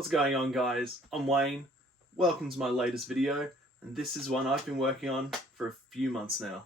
What's going on, guys? I'm Wayne. Welcome to my latest video, and this is one I've been working on for a few months now.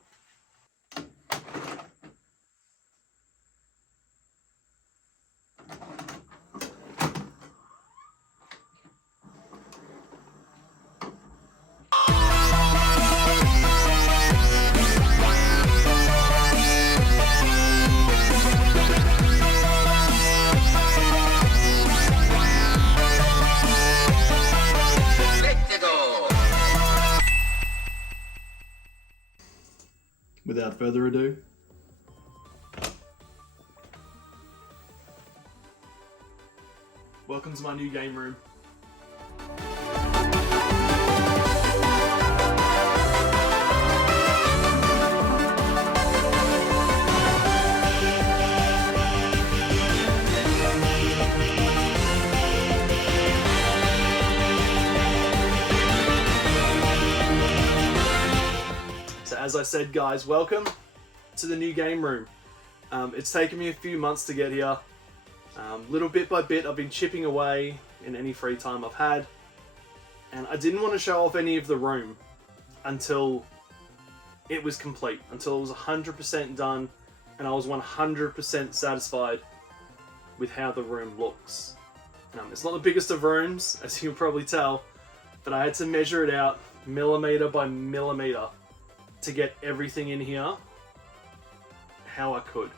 Without further ado, welcome to my new game room. As I said, guys, welcome to the new game room. It's taken me a few months to get here. Little bit by bit, I've been chipping away in any free time I've had. And I didn't want to show off any of the room until it was complete, until it was 100% done and I was 100% satisfied with how the room looks. It's not the biggest of rooms, as you'll probably tell, but I had to measure it out millimeter by millimeter to get everything in here how I could.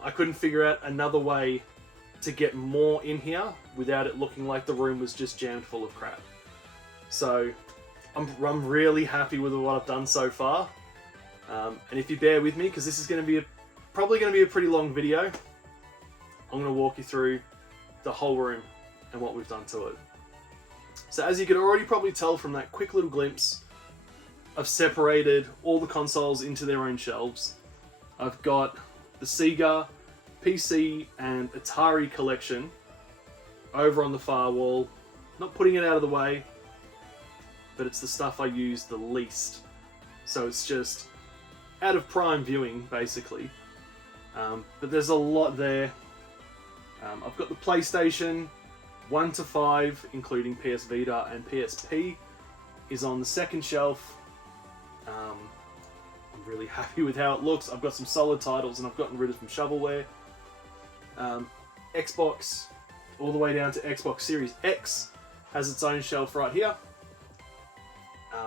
I couldn't figure out another way to get more in here without it looking like the room was just jammed full of crap. So I'm really happy with what I've done so far. And if you bear with me, because this is going to be probably going to be a pretty long video, I'm going to walk you through the whole room and what we've done to it. So as you can already probably tell from that quick little glimpse, I've separated all the consoles into their own shelves. I've got the Sega, PC and Atari collection over on the far wall. Not putting it out of the way, but it's the stuff I use the least. So it's just out of prime viewing, basically. But there's a lot there. I've got the PlayStation 1 to 5, including PS Vita and PSP, is on the second shelf. I'm really happy with how it looks. I've got some solid titles and I've gotten rid of some shovelware. Xbox, all the way down to Xbox Series X, has its own shelf right here.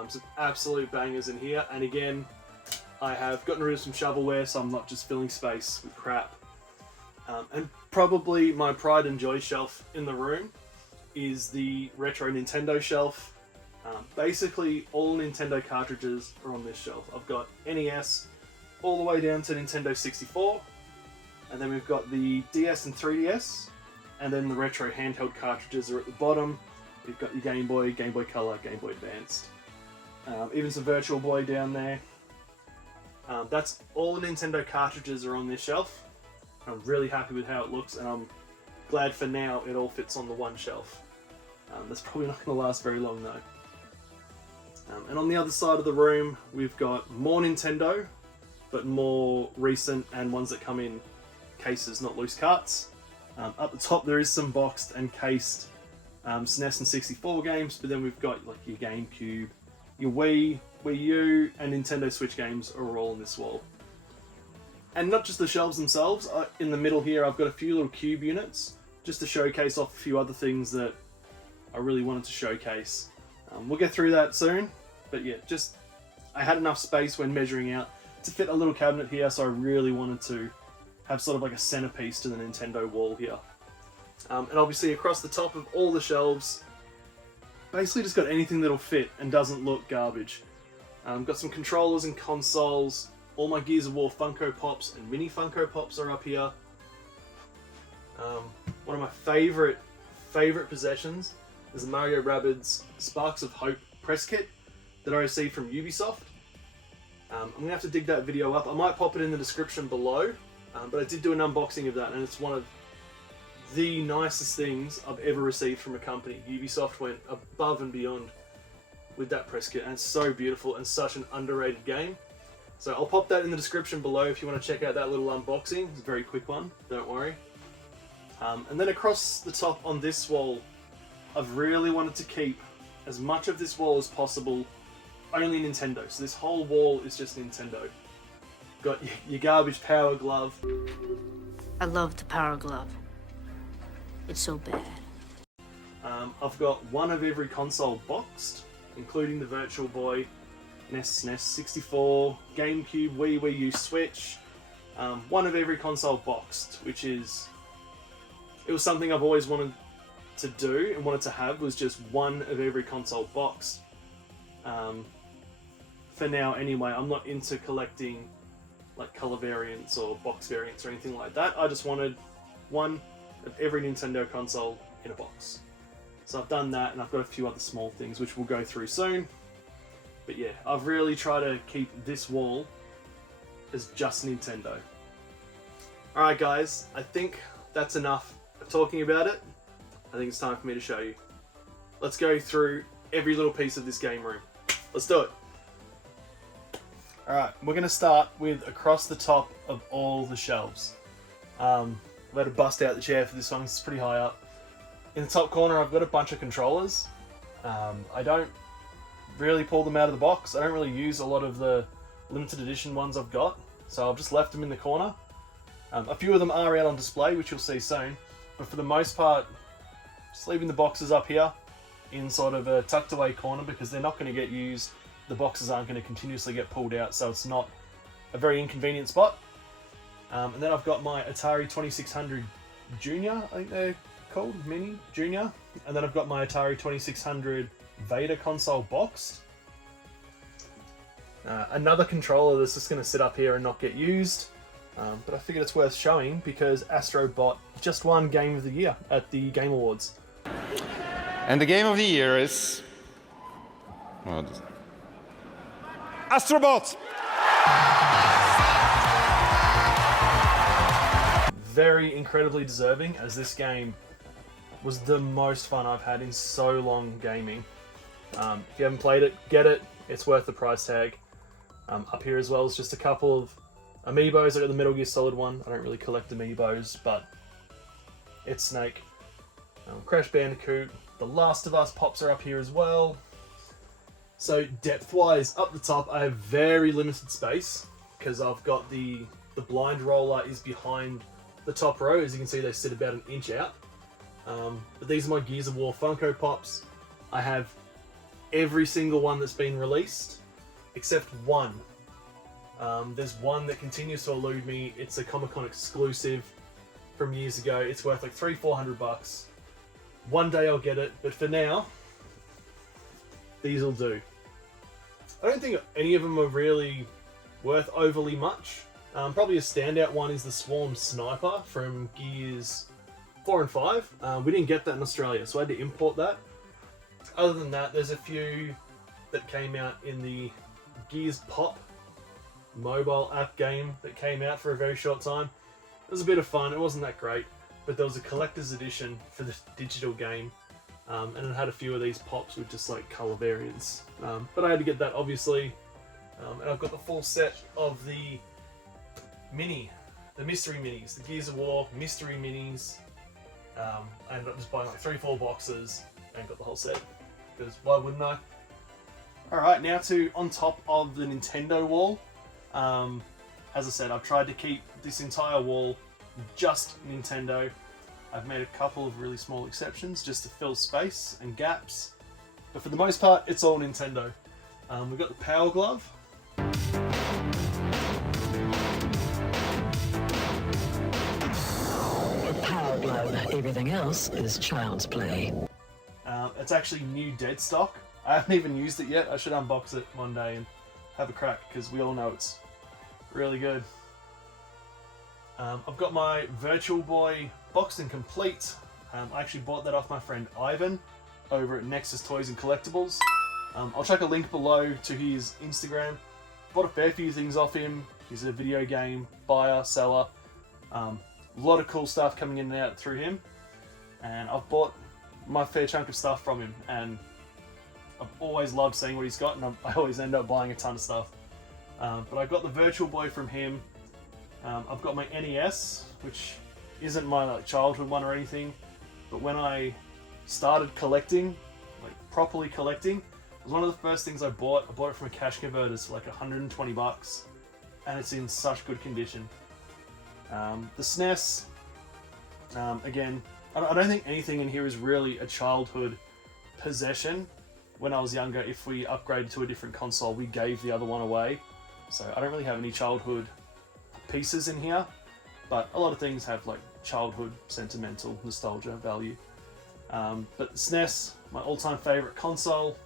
Some absolute bangers in here, and again, I have gotten rid of some shovelware so I'm not just filling space with crap. And probably my pride and joy shelf in the room is the retro Nintendo shelf. Basically, all Nintendo cartridges are on this shelf. I've got NES all the way down to Nintendo 64, and then we've got the DS and 3DS, and then the retro handheld cartridges are at the bottom. We've got your Game Boy, Game Boy Color, Game Boy Advanced, even some Virtual Boy down there. That's all the Nintendo cartridges are on this shelf. I'm really happy with how it looks, and I'm glad for now it all fits on the one shelf. That's probably not going to last very long though. And on the other side of the room, we've got more Nintendo, but more recent and ones that come in cases, not loose carts. Up the top, there is some boxed and cased SNES and 64 games, but then we've got like your GameCube, your Wii, Wii U, and Nintendo Switch games are all on this wall. And not just the shelves themselves. In the middle here, I've got a few little cube units just to showcase off a few other things that I really wanted to showcase. We'll get through that soon. But yeah, I had enough space when measuring out to fit a little cabinet here, so I really wanted to have sort of like a centerpiece to the Nintendo wall here. And obviously across the top of all the shelves, basically just got anything that'll fit and doesn't look garbage. Got some controllers and consoles, all my Gears of War Funko Pops and Mini Funko Pops are up here. One of my favorite possessions is the Mario RABBIDS Sparks of Hope press kit that I received from Ubisoft. I'm going to have to dig that video up. I might pop it in the description below, but I did do an unboxing of that, and it's one of the nicest things I've ever received from a company. Ubisoft went above and beyond with that press kit, and it's so beautiful and such an underrated game. So I'll pop that in the description below if you want to check out that little unboxing. It's a very quick one, don't worry. And then across the top on this wall, I've really wanted to keep as much of this wall as possible only Nintendo. So this whole wall is just Nintendo. Got your garbage Power Glove. I love the Power Glove. It's so bad. I've got one of every console boxed, including the Virtual Boy, NES, SNES, 64, GameCube, Wii U, Switch. One of every console boxed, which is... It was something I've always wanted to do and wanted to have, was just one of every console boxed. For now anyway, I'm not into collecting like color variants or box variants or anything like that. I just wanted one of every Nintendo console in a box. So I've done that, and I've got a few other small things which we'll go through soon. But yeah, I've really tried to keep this wall as just Nintendo. Alright guys, I think that's enough of talking about it. I think it's time for me to show you. Let's go through every little piece of this game room. Let's do it. Alright, we're going to start with across the top of all the shelves. I've had to bust out the chair for this one, it's pretty high up. In the top corner I've got a bunch of controllers. I don't really pull them out of the box. I don't really use a lot of the limited edition ones I've got, so I've just left them in the corner. A few of them are out on display, which you'll see soon, but for the most part, just leaving the boxes up here in sort of a tucked away corner because they're not going to get used. The boxes aren't going to continuously get pulled out, so it's not a very inconvenient spot. And then I've got my Atari 2600 Junior, I think they're called, Mini, Junior. And then I've got my Atari 2600 Vader console boxed. Another controller that's just going to sit up here and not get used. But I figured it's worth showing because Astro Bot just won Game of the Year at the Game Awards. And the Game of the Year is... Astrobot! Very incredibly deserving, as this game was the most fun I've had in so long gaming. If you haven't played it, get it. It's worth the price tag. Up here as well is just a couple of amiibos. I got the Metal Gear Solid one. I don't really collect amiibos, but it's Snake. Crash Bandicoot. The Last of Us pops are up here as well. So depth-wise, up the top, I have very limited space because I've got the blind roller is behind the top row. As you can see, they sit about an inch out. But these are my Gears of War Funko Pops. I have every single one that's been released, except one. There's one that continues to elude me. It's a Comic-Con exclusive from years ago. It's worth like $300-400. One day I'll get it, but for now, these will do. I don't think any of them are really worth overly much. Probably a standout one is the Swarm Sniper from Gears 4 and 5. We didn't get that in Australia, so I had to import that. Other than that, there's a few that came out in the Gears Pop mobile app game that came out for a very short time. It was a bit of fun. It wasn't that great, but there was a collector's edition for the digital game, and it had a few of these pops with just like color variants. But I had to get that, obviously, and I've got the full set of the mystery minis, the Gears of War mystery minis. I ended up just buying like 3-4 boxes and got the whole set, because why wouldn't I? Alright, now to on top of the Nintendo wall. As I said, I've tried to keep this entire wall just Nintendo. I've made a couple of really small exceptions just to fill space and gaps, but for the most part, it's all Nintendo. We've got the Power Glove. Power Glove. Everything else is child's play. It's actually new dead stock. I haven't even used it yet. I should unbox it one day and have a crack, because we all know it's really good. I've got my Virtual Boy boxed and complete. I actually bought that off my friend Ivan over at NEXUS Toys and Collectibles. I'll chuck a link below to his Instagram. Bought a fair few things off him. He's a video game buyer, seller. A lot of cool stuff coming in and out through him. And I've bought my fair chunk of stuff from him, and I've always loved seeing what he's got, and I always end up buying a ton of stuff. But I got the Virtual Boy from him. I've got my NES, which isn't my like childhood one or anything, but when I started collecting, like properly collecting, it was one of the first things I bought. I bought it from a cash converters for like 120 bucks, and it's in such good condition. The SNES, again, I don't think anything in here is really a childhood possession. When I was younger, if we upgraded to a different console, we gave the other one away. So I don't really have any childhood pieces in here, but a lot of things have like childhood sentimental nostalgia value. But the SNES, my all-time favorite console.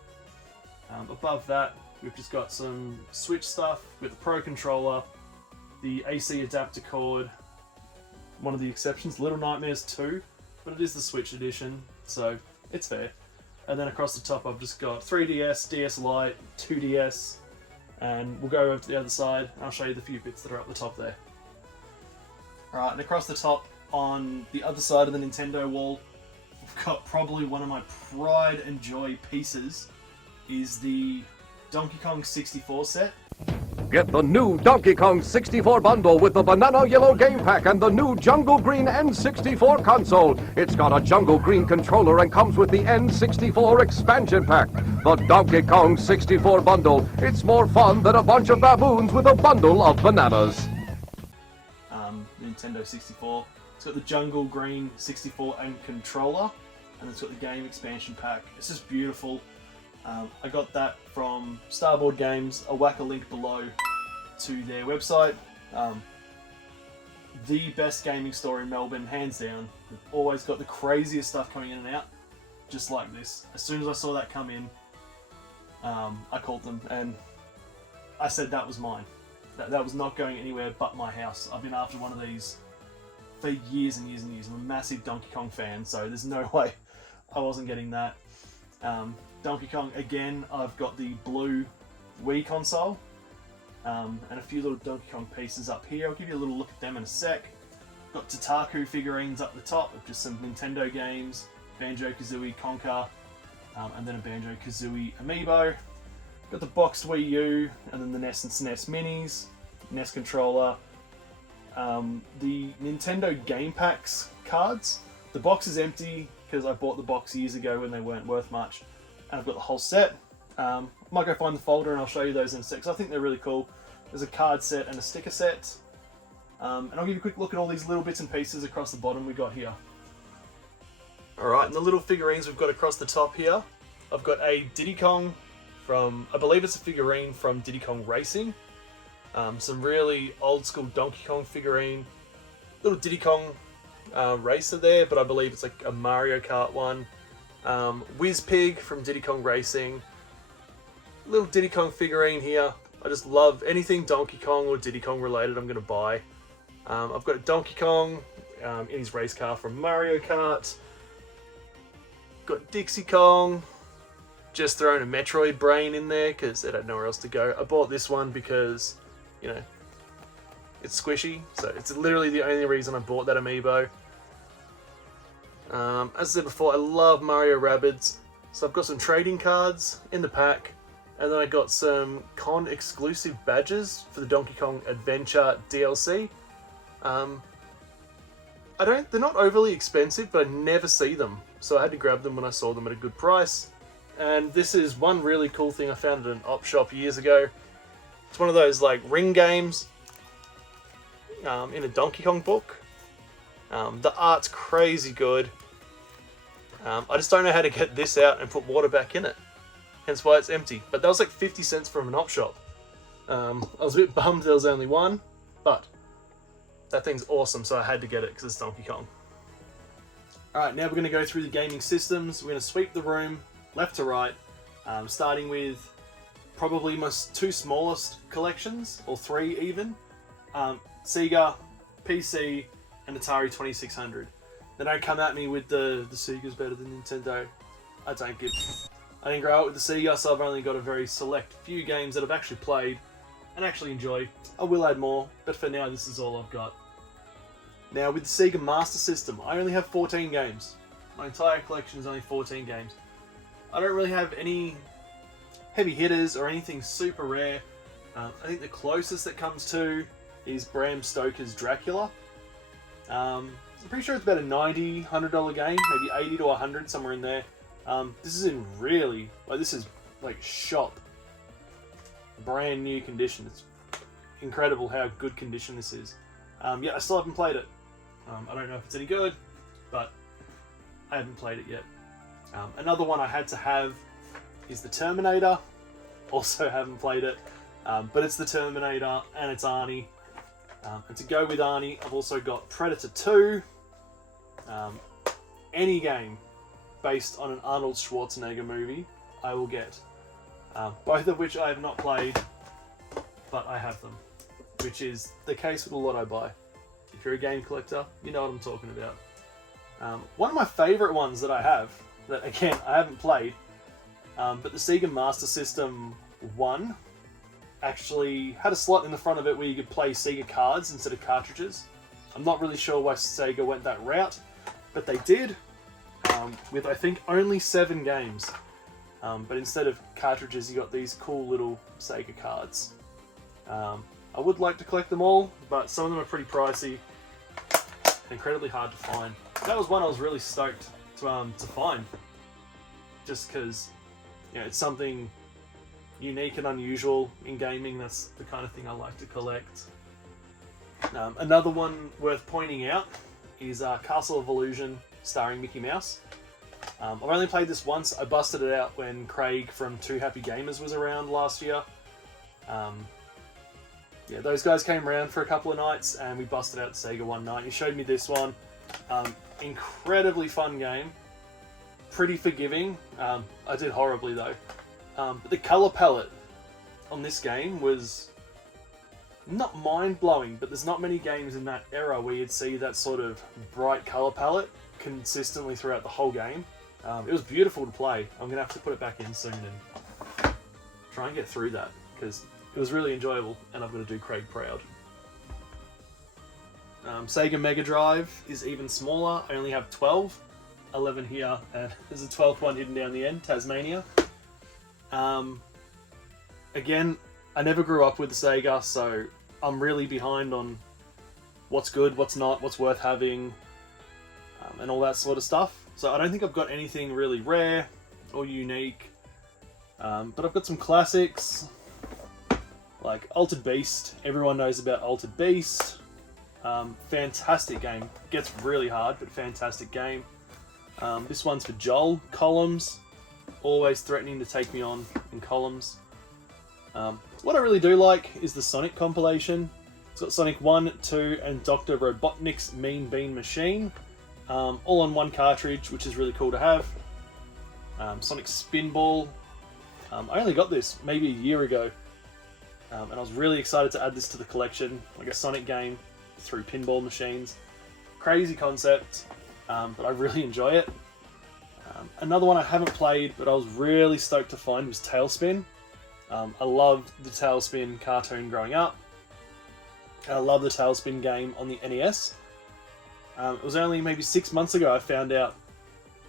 Above that, we've just got some Switch stuff with the Pro Controller, the AC adapter cord, one of the exceptions, Little Nightmares 2, but it is the Switch edition, so it's fair. And then across the top I've just got 3DS, DS Lite, 2DS, and we'll go over to the other side and I'll show you the few bits that are up the top there. Alright, and across the top on the other side of the Nintendo wall, we've got probably one of my pride and joy pieces, is the Donkey Kong 64 set. Get the new Donkey Kong 64 bundle with the banana yellow game pack and the new jungle green N64 console. It's got a jungle green controller and comes with the N64 expansion pack. The Donkey Kong 64 bundle. It's more fun than a bunch of baboons with a bundle of bananas. Nintendo 64. It's got the jungle green 64 and controller, and it's got the game expansion pack. It's just beautiful. I got that from Starboard Games. I'll whack a link below to their website. The best gaming store in Melbourne, hands down. They've always got the craziest stuff coming in and out, just like this. As soon as I saw that come in, I called them and I said that was mine. That was not going anywhere but my house. I've been after one of these for years and years and years. I'm a massive Donkey Kong fan, so there's no way I wasn't getting that. Donkey Kong, again, I've got the blue Wii console, and a few little Donkey Kong pieces up here. I'll give you a little look at them in a sec. Got Tataku figurines up the top of just some Nintendo games, Banjo-Kazooie Conker, and then a Banjo-Kazooie amiibo. Got the boxed Wii U, and then the NES and SNES minis, NES controller, the Nintendo Game Packs cards. The box is empty because I bought the box years ago when they weren't worth much. And I've got the whole set. Might go find the folder and I'll show you those in a sec, because I think they're really cool. There's a card set and a sticker set. And I'll give you a quick look at all these little bits and pieces across the bottom we got here. Alright, and the little figurines we've got across the top here. I've got a Diddy Kong from, I believe it's a figurine from Diddy Kong Racing. Some really old school Donkey Kong figurine. Little Diddy Kong racer there, but I believe it's like a Mario Kart one. Whiz Pig from Diddy Kong Racing. Little Diddy Kong figurine here. I just love anything Donkey Kong or Diddy Kong related I'm going to buy. I've got a Donkey Kong in his race car from Mario Kart. Got Dixie Kong. Just thrown a Metroid brain in there because it had nowhere else to go. I bought this one because, you know, it's squishy. So it's literally the only reason I bought that amiibo. As I said before, I love Mario Rabbids, so I've got some trading cards in the pack, and then I got some con exclusive badges for the Donkey Kong Adventure DLC. They're not overly expensive, but I never see them, so I had to grab them when I saw them at a good price. And this is one really cool thing I found at an op shop years ago. It's one of those like ring games in a Donkey Kong book. The art's crazy good. I just don't know how to get this out and put water back in it. Hence why it's empty. But that was like 50 cents from an op shop. I was a bit bummed there was only one, but that thing's awesome, so I had to get it because it's Donkey Kong. Alright, now we're going to go through the gaming systems. We're going to sweep the room left to right, starting with probably my two smallest collections, or three even. Sega, PC, and Atari 2600. They don't come at me with the Sega's better than Nintendo. I don't give. I didn't grow up with the Sega, so I've only got a very select few games that I've actually played and actually enjoy. I will add more, but for now this is all I've got. Now with the Sega Master System, I only have 14 games. My entire collection is only 14 games. I don't really have any heavy hitters or anything super rare. I think the closest that comes to is Bram Stoker's Dracula. I'm pretty sure it's about a $90, $100 game, maybe 80 to 100, somewhere in there. This is in really, like, this is like shop, brand new condition. It's incredible how good condition this is. Yeah, I still haven't played it. I don't know if it's any good, but I haven't played it yet. Another one I had to have is the Terminator. Also haven't played it, but it's the Terminator and it's Arnie. And to go with Arnie, I've also got Predator 2. Any game based on an Arnold Schwarzenegger movie, I will get. Both of which I have not played, but I have them, which is the case with a lot I buy. If you're a game collector, you know what I'm talking about. One of my favourite ones that I have, that again, I haven't played, but the Sega Master System 1 actually had a slot in the front of it where you could play Sega cards instead of cartridges. I'm not really sure why Sega went that route, but they did, with I think only 7 games. But instead of cartridges, you got these cool little Sega cards. I would like to collect them all, but some of them are pretty pricey and incredibly hard to find. That was one I was really stoked to find, just because, you know, it's something unique and unusual in gaming. That's the kind of thing I like to collect. Another one worth pointing out is Castle of Illusion, starring Mickey Mouse. I've only played this once. I busted it out when Craig from Two Happy Gamers was around last year. Yeah, those guys came around for a couple of nights and we busted out the Sega one night. He showed me this one. Incredibly fun game. Pretty forgiving. I did horribly though. But the colour palette on this game was not mind-blowing, but there's not many games in that era where you'd see that sort of bright colour palette consistently throughout the whole game. It was beautiful to play. I'm going to have to put it back in soon and try and get through that, because it was really enjoyable and I'm going to do Craig proud. Sega Mega Drive is even smaller. I only have 12. 11 here, and there's a 12th one hidden down the end, Tasmania. Again, I never grew up with the Sega, so I'm really behind on what's good, what's not, what's worth having, and all that sort of stuff. So I don't think I've got anything really rare or unique, but I've got some classics, like Altered Beast. Everyone knows about Altered Beast. Fantastic game. Gets really hard, but fantastic game. This one's for Joel. Columns. Always threatening to take me on in Columns. What I really do like is the Sonic compilation. It's got Sonic 1, 2, and Dr. Robotnik's Mean Bean Machine. All on one cartridge, which is really cool to have. Sonic Spinball. I only got this maybe a year ago. And I was really excited to add this to the collection. Like a Sonic game through pinball machines. Crazy concept, but I really enjoy it. Another one I haven't played, but I was really stoked to find, was Tailspin. I loved the Tailspin cartoon growing up. I love the Tailspin game on the NES. It was only maybe 6 months ago I found out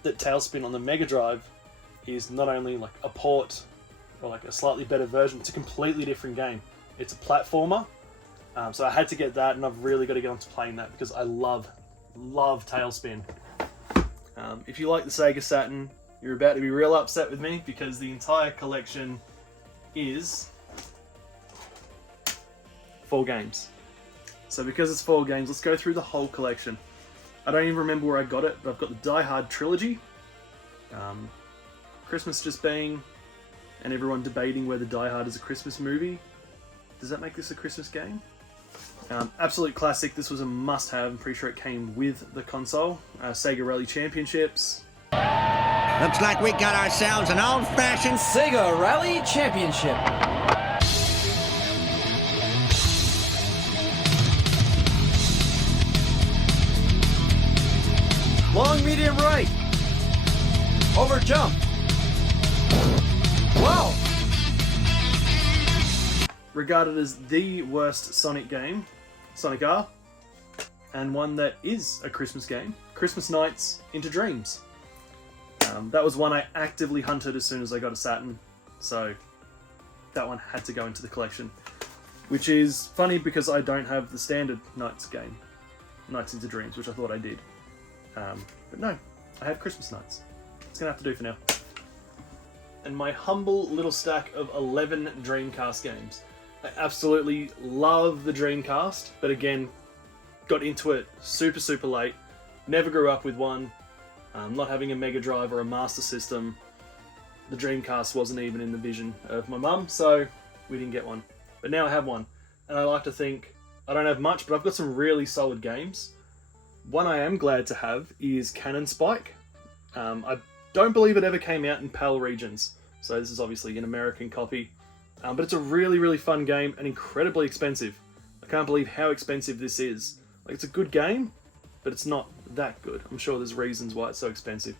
that Tailspin on the Mega Drive is not only like a port or like a slightly better version, it's a completely different game. It's a platformer. So I had to get that, and I've really got to get onto playing that because I love Tailspin. If you like the Sega Saturn, you're about to be real upset with me because the entire collection is 4 games. So because it's 4 games, let's go through the whole collection. I don't even remember where I got it, but I've got the Die Hard trilogy. Christmas just being, and everyone debating whether Die Hard is a Christmas movie. Does that make this a Christmas game? Absolute classic. This was a must-have. I'm pretty sure it came with the console. Sega Rally Championships. Looks like we got ourselves an old-fashioned Sega Rally Championship. Long, medium, right. Over jump. Wow. Regarded as the worst Sonic game, Sonic R, and one that is a Christmas game, Christmas Nights Into Dreams. That was one I actively hunted as soon as I got a Saturn, so that one had to go into the collection. Which is funny because I don't have the standard Nights game. Nights into Dreams, which I thought I did. But no, I have Christmas Nights. It's going to have to do for now. And my humble little stack of 11 Dreamcast games. I absolutely love the Dreamcast, but again, got into it super, super late. Never grew up with one. Not having a Mega Drive or a Master System. The Dreamcast wasn't even in the vision of my mum, so we didn't get one. But now I have one, and I like to think, I don't have much, but I've got some really solid games. One I am glad to have is Cannon Spike. I don't believe it ever came out in PAL regions, so this is obviously an American copy. But it's a really, really fun game and incredibly expensive. I can't believe how expensive this is. Like, it's a good game, but it's not that good. I'm sure there's reasons why it's so expensive.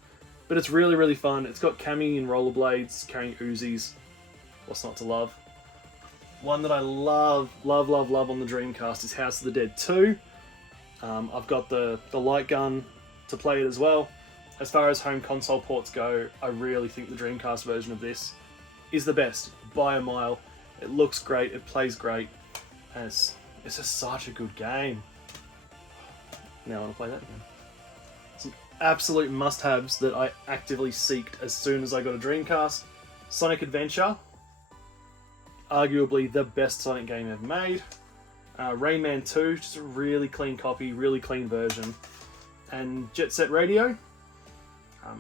But it's really, really fun. It's got Cammy in rollerblades, carrying Uzis. What's not to love? One that I love on the Dreamcast is House of the Dead 2. I've got the light gun to play it as well. As far as home console ports go, I really think the Dreamcast version of this is the best by a mile. It looks great, it plays great, and it's just such a good game. Now I want to play that again. Some absolute must-haves that I actively seeked as soon as I got a Dreamcast. Sonic Adventure, arguably the best Sonic game ever made. Rayman 2, just a really clean copy, really clean version. And Jet Set Radio.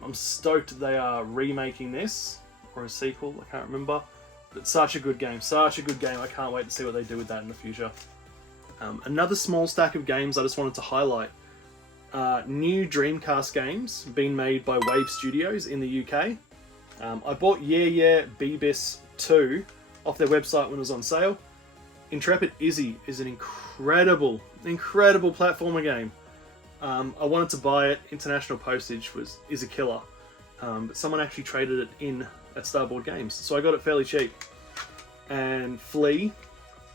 I'm stoked they are remaking this, or a sequel, I can't remember. But such a good game, such a good game. I can't wait to see what they do with that in the future. Another small stack of games I just wanted to highlight. New Dreamcast games being made by Wave Studios in the UK. I bought Yeah Beebis 2 off their website when it was on sale. Intrepid Izzy is an incredible platformer game. I wanted to buy it. International postage is a killer. But someone actually traded it in at Starboard Games, so I got it fairly cheap. And Flea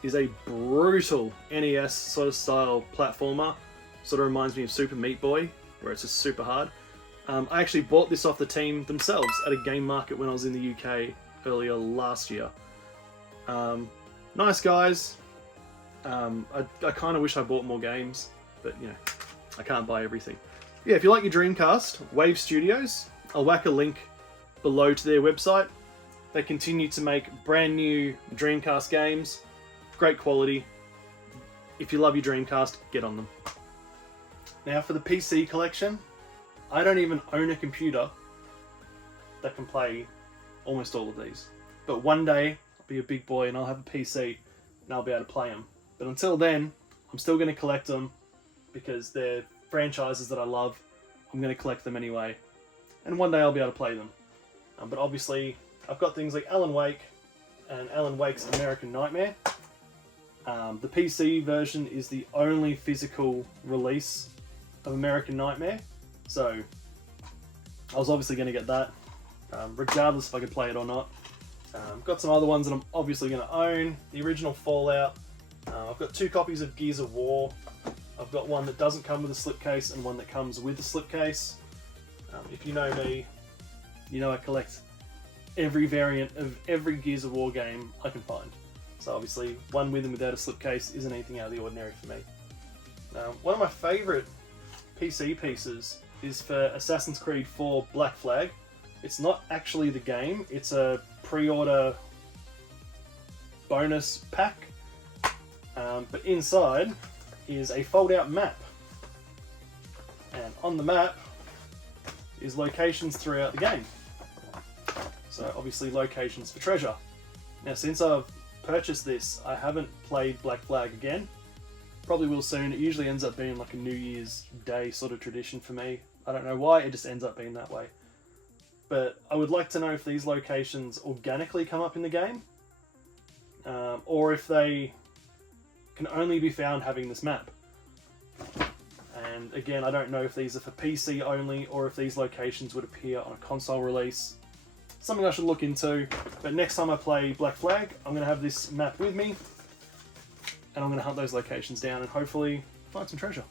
is a brutal NES sort of style platformer. Sort of reminds me of Super Meat Boy, where it's just super hard. I actually bought this off the team themselves at a game market when I was in the UK earlier last year. Nice guys. I kind of wish I bought more games, but you know, I can't buy everything. Yeah, if you like your Dreamcast, Wave Studios, I'll whack a link below to their website. They continue to make brand new Dreamcast games, great quality. If you love your Dreamcast, get on them. Now for the PC collection, I don't even own a computer that can play almost all of these. But one day, I'll be a big boy and I'll have a PC and I'll be able to play them. But until then, I'm still going to collect them because they're franchises that I love. I'm going to collect them anyway. And one day I'll be able to play them. But obviously, I've got things like Alan Wake and Alan Wake's American Nightmare. The PC version is the only physical release of American Nightmare. So, I was obviously going to get that, regardless if I could play it or not. Got some other ones that I'm obviously going to own. The original Fallout. I've got 2 copies of Gears of War. I've got one that doesn't come with a slipcase and one that comes with a slipcase. If you know me, you know I collect every variant of every Gears of War game I can find. So obviously, one with and without a slipcase isn't anything out of the ordinary for me. One of my favourite PC pieces is for Assassin's Creed 4 Black Flag. It's not actually the game, it's a pre-order bonus pack. But inside is a fold-out map. And on the map is locations throughout the game. So obviously locations for treasure. Now since I've purchased this, I haven't played Black Flag again. Probably will soon. It usually ends up being like a New Year's Day sort of tradition for me. I don't know why, it just ends up being that way. But I would like to know if these locations organically come up in the game, or if they can only be found having this map. And again, I don't know if these are for PC only, or if these locations would appear on a console release. Something I should look into, but next time I play Black Flag, I'm going to have this map with me, and I'm going to hunt those locations down and hopefully find some treasure.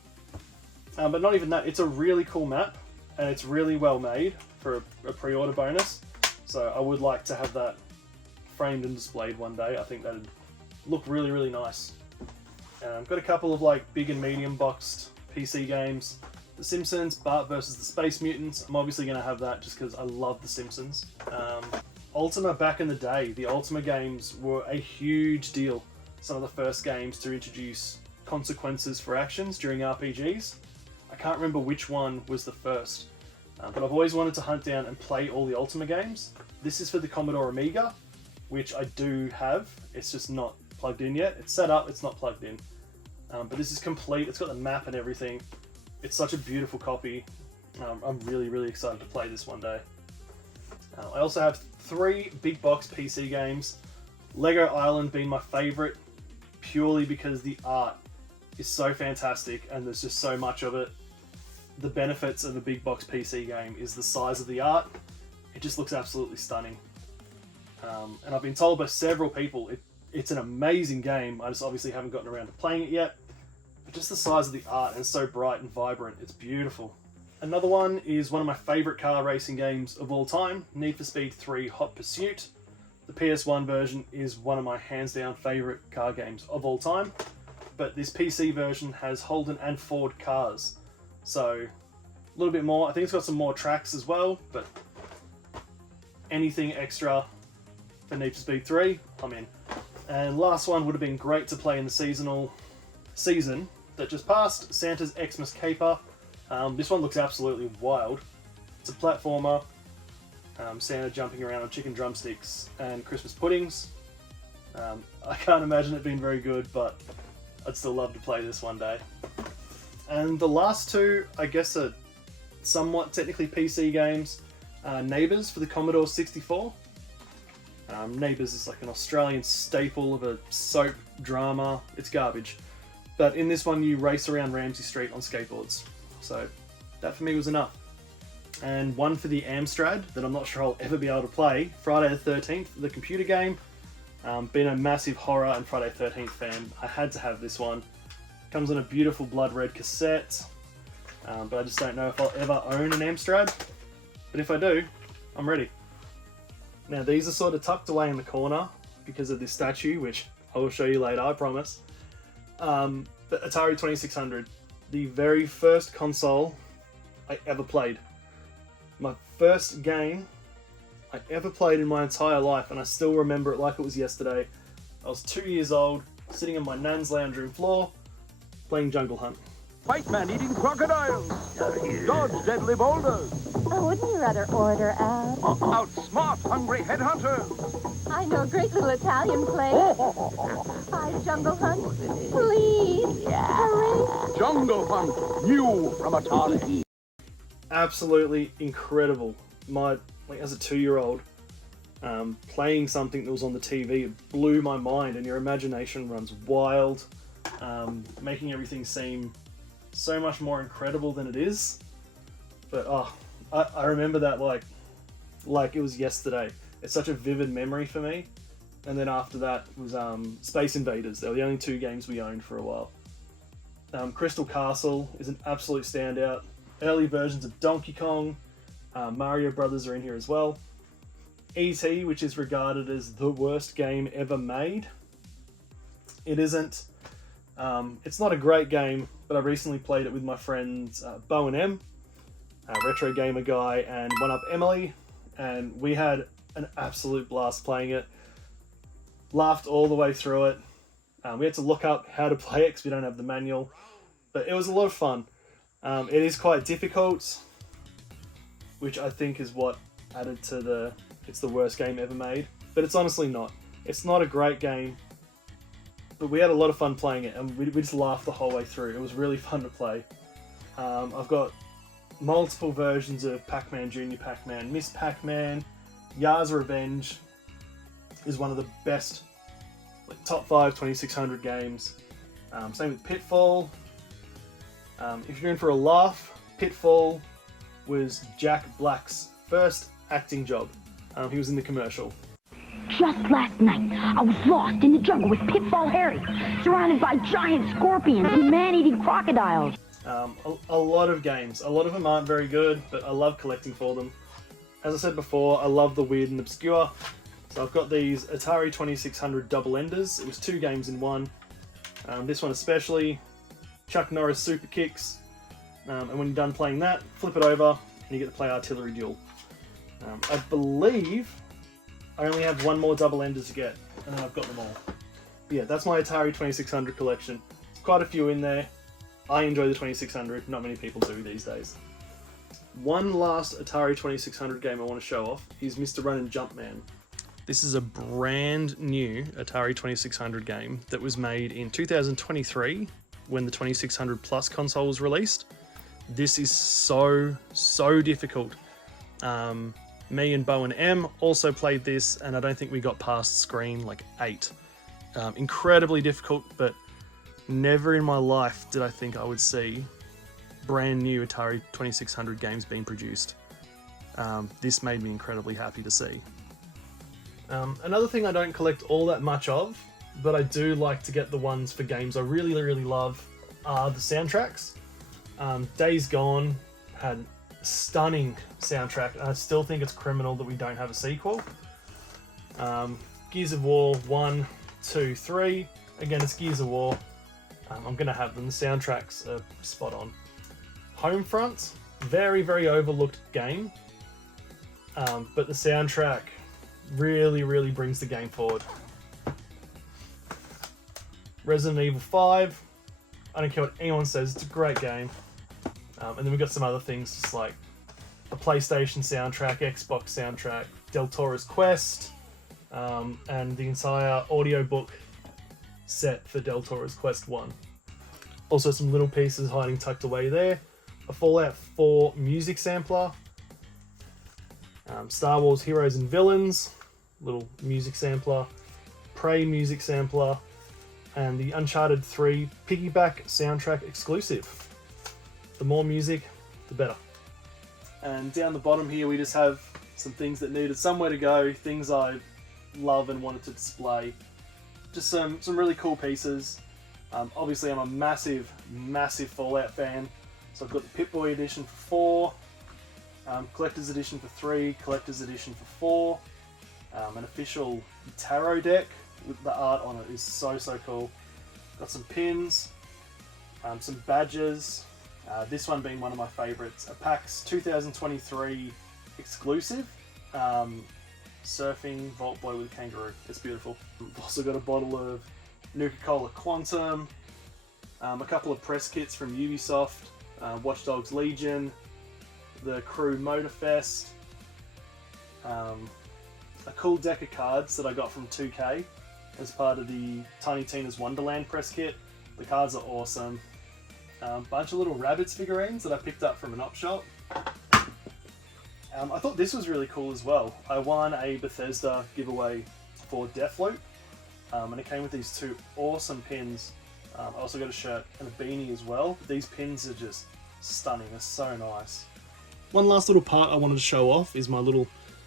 But not even that, it's a really cool map, and it's really well made for a pre-order bonus, so I would like to have that framed and displayed one day. I think that'd look really, really nice. I've got a couple of like big and medium boxed PC games. The Simpsons, Bart versus the Space Mutants. I'm obviously going to have that just because I love The Simpsons. Ultima back in the day, the Ultima games were a huge deal. Some of the first games to introduce consequences for actions during RPGs. I can't remember which one was the first, but I've always wanted to hunt down and play all the Ultima games. This is for the Commodore Amiga, which I do have. It's just not plugged in yet. It's set up, it's not plugged in. But this is complete. It's got the map and everything. It's such a beautiful copy. I'm really, really excited to play this one day. I also have 3 big box PC games. Lego Island being my favourite, purely because the art is so fantastic and there's just so much of it. The benefits of a big box PC game is the size of the art. It just looks absolutely stunning. And I've been told by several people it's an amazing game. I just obviously haven't gotten around to playing it yet. But just the size of the art, and it's so bright and vibrant, it's beautiful. Another one is one of my favourite car racing games of all time, Need for Speed 3 Hot Pursuit. The PS1 version is one of my hands down favourite car games of all time. But this PC version has Holden and Ford cars. So, a little bit more. I think it's got some more tracks as well, but anything extra for Need for Speed 3, I'm in. And last one would have been great to play in the season that just passed, Santa's Xmas Caper. This one looks absolutely wild. It's a platformer, Santa jumping around on chicken drumsticks and Christmas puddings. I can't imagine it being very good, but I'd still love to play this one day. And the last 2, I guess, are somewhat technically PC games. Neighbours for the Commodore 64. Neighbours is like an Australian staple of a soap drama. It's garbage. But in this one you race around Ramsey Street on skateboards. So that for me was enough. And one for the Amstrad that I'm not sure I'll ever be able to play, Friday the 13th, the computer game. Being a massive horror and Friday the 13th fan, I had to have this one. Comes on a beautiful blood red cassette, but I just don't know if I'll ever own an Amstrad. But if I do, I'm ready. Now these are sort of tucked away in the corner because of this statue, which I will show you later, I promise. But Atari 2600, the very first console I ever played. My first game I ever played in my entire life, and I still remember it like it was yesterday. I was 2 years old, sitting on my nan's lounge room floor, playing Jungle Hunt. White man eating crocodiles. Dodge deadly boulders. Oh, wouldn't you rather order out? Outsmart hungry headhunters. I know a great little Italian place. Hi, Jungle Hunt. Please, hurry. Jungle Hunt, new from Atari. Absolutely incredible. As a 2-year-old, playing something that was on the TV, it blew my mind, and your imagination runs wild, making everything seem so much more incredible than it is. But I remember that like it was yesterday. It's such a vivid memory for me. And then after that was Space Invaders. They were the only 2 games we owned for a while. Crystal Castle is an absolute standout. Early versions of Donkey Kong, Mario Brothers are in here as well. E.T., which is regarded as the worst game ever made. It isn't. It's not a great game, but I recently played it with my friends Bo and M, Retro Gamer Guy, and One Up Emily, and we had an absolute blast playing it. Laughed all the way through it. We had to look up how to play it because we don't have the manual, but it was a lot of fun. It is quite difficult, which I think is what added to it's the worst game ever made, but it's honestly not. It's not a great game, but we had a lot of fun playing it, and we just laughed the whole way through. It was really fun to play. I've got multiple versions of Pac-Man, Junior Pac-Man, Miss Pac-Man. Yars' Revenge is one of the best top 5 2600 games. Same with Pitfall. If you're in for a laugh, Pitfall was Jack Black's first acting job. He was in the commercial. Just last night, I was lost in the jungle with Pitfall Harry, surrounded by giant scorpions and man-eating crocodiles. A lot of games. A lot of them aren't very good, but I love collecting for them. As I said before, I love the weird and obscure. So I've got these Atari 2600 double enders. It was 2 games in one. This one especially. Chuck Norris Super Kicks. And when you're done playing that, flip it over and you get to play Artillery Duel. I believe I only have one more double-ender to get, and then I've got them all. But yeah, that's my Atari 2600 collection. There's quite a few in there. I enjoy the 2600, not many people do these days. One last Atari 2600 game I want to show off is Mr. Run and Jumpman. This is a brand new Atari 2600 game that was made in 2023 when the 2600 Plus console was released. This is so difficult. Me and Bo and M also played this, and I don't think we got past screen like 8. Incredibly difficult, but never in my life did I think I would see brand new Atari 2600 games being produced. This made me incredibly happy to see. Another thing I don't collect all that much of, but I do like to get the ones for games I really love, are the soundtracks. Days Gone had a stunning soundtrack, and I still think it's criminal that we don't have a sequel. Gears of War 1, 2, 3, again it's Gears of War. I'm going to have them, the soundtracks are spot on. Homefront, very overlooked game, but the soundtrack really brings the game forward. Resident Evil 5, I don't care what anyone says, it's a great game. And then we've got some other things, just like a PlayStation soundtrack, Xbox soundtrack, Del Toro's Quest, and the entire audiobook set for Del Toro's Quest 1. Also some little pieces hiding tucked away there. A Fallout 4 music sampler. Star Wars Heroes and Villains, little music sampler. Prey music sampler. And the Uncharted 3 Piggyback soundtrack exclusive. The more music, the better. And down the bottom here we just have some things that needed somewhere to go, things I love and wanted to display. Just some really cool pieces. Obviously I'm a massive Fallout fan, so I've got the Pip-Boy edition for 4, Collector's edition for 3, Collector's edition for 4, an official tarot deck with the art on it is so cool. Got some pins, some badges. This one being one of my favourites, a PAX 2023 exclusive, surfing Vault Boy with a kangaroo. It's beautiful. I've also got a bottle of Nuka-Cola Quantum, a couple of press kits from Ubisoft, Watch Dogs Legion, the Crew Motorfest, a cool deck of cards that I got from 2K as part of the Tiny Tina's Wonderland press kit. The cards are awesome. Bunch of little RABBIDS figurines that I picked up from an op shop. I thought this was really cool as well. I won a Bethesda giveaway for Deathloop, and it came with these 2 awesome pins. I also got a shirt and a beanie as well. These pins are just stunning, they're so nice. One last little part I wanted to show off is my little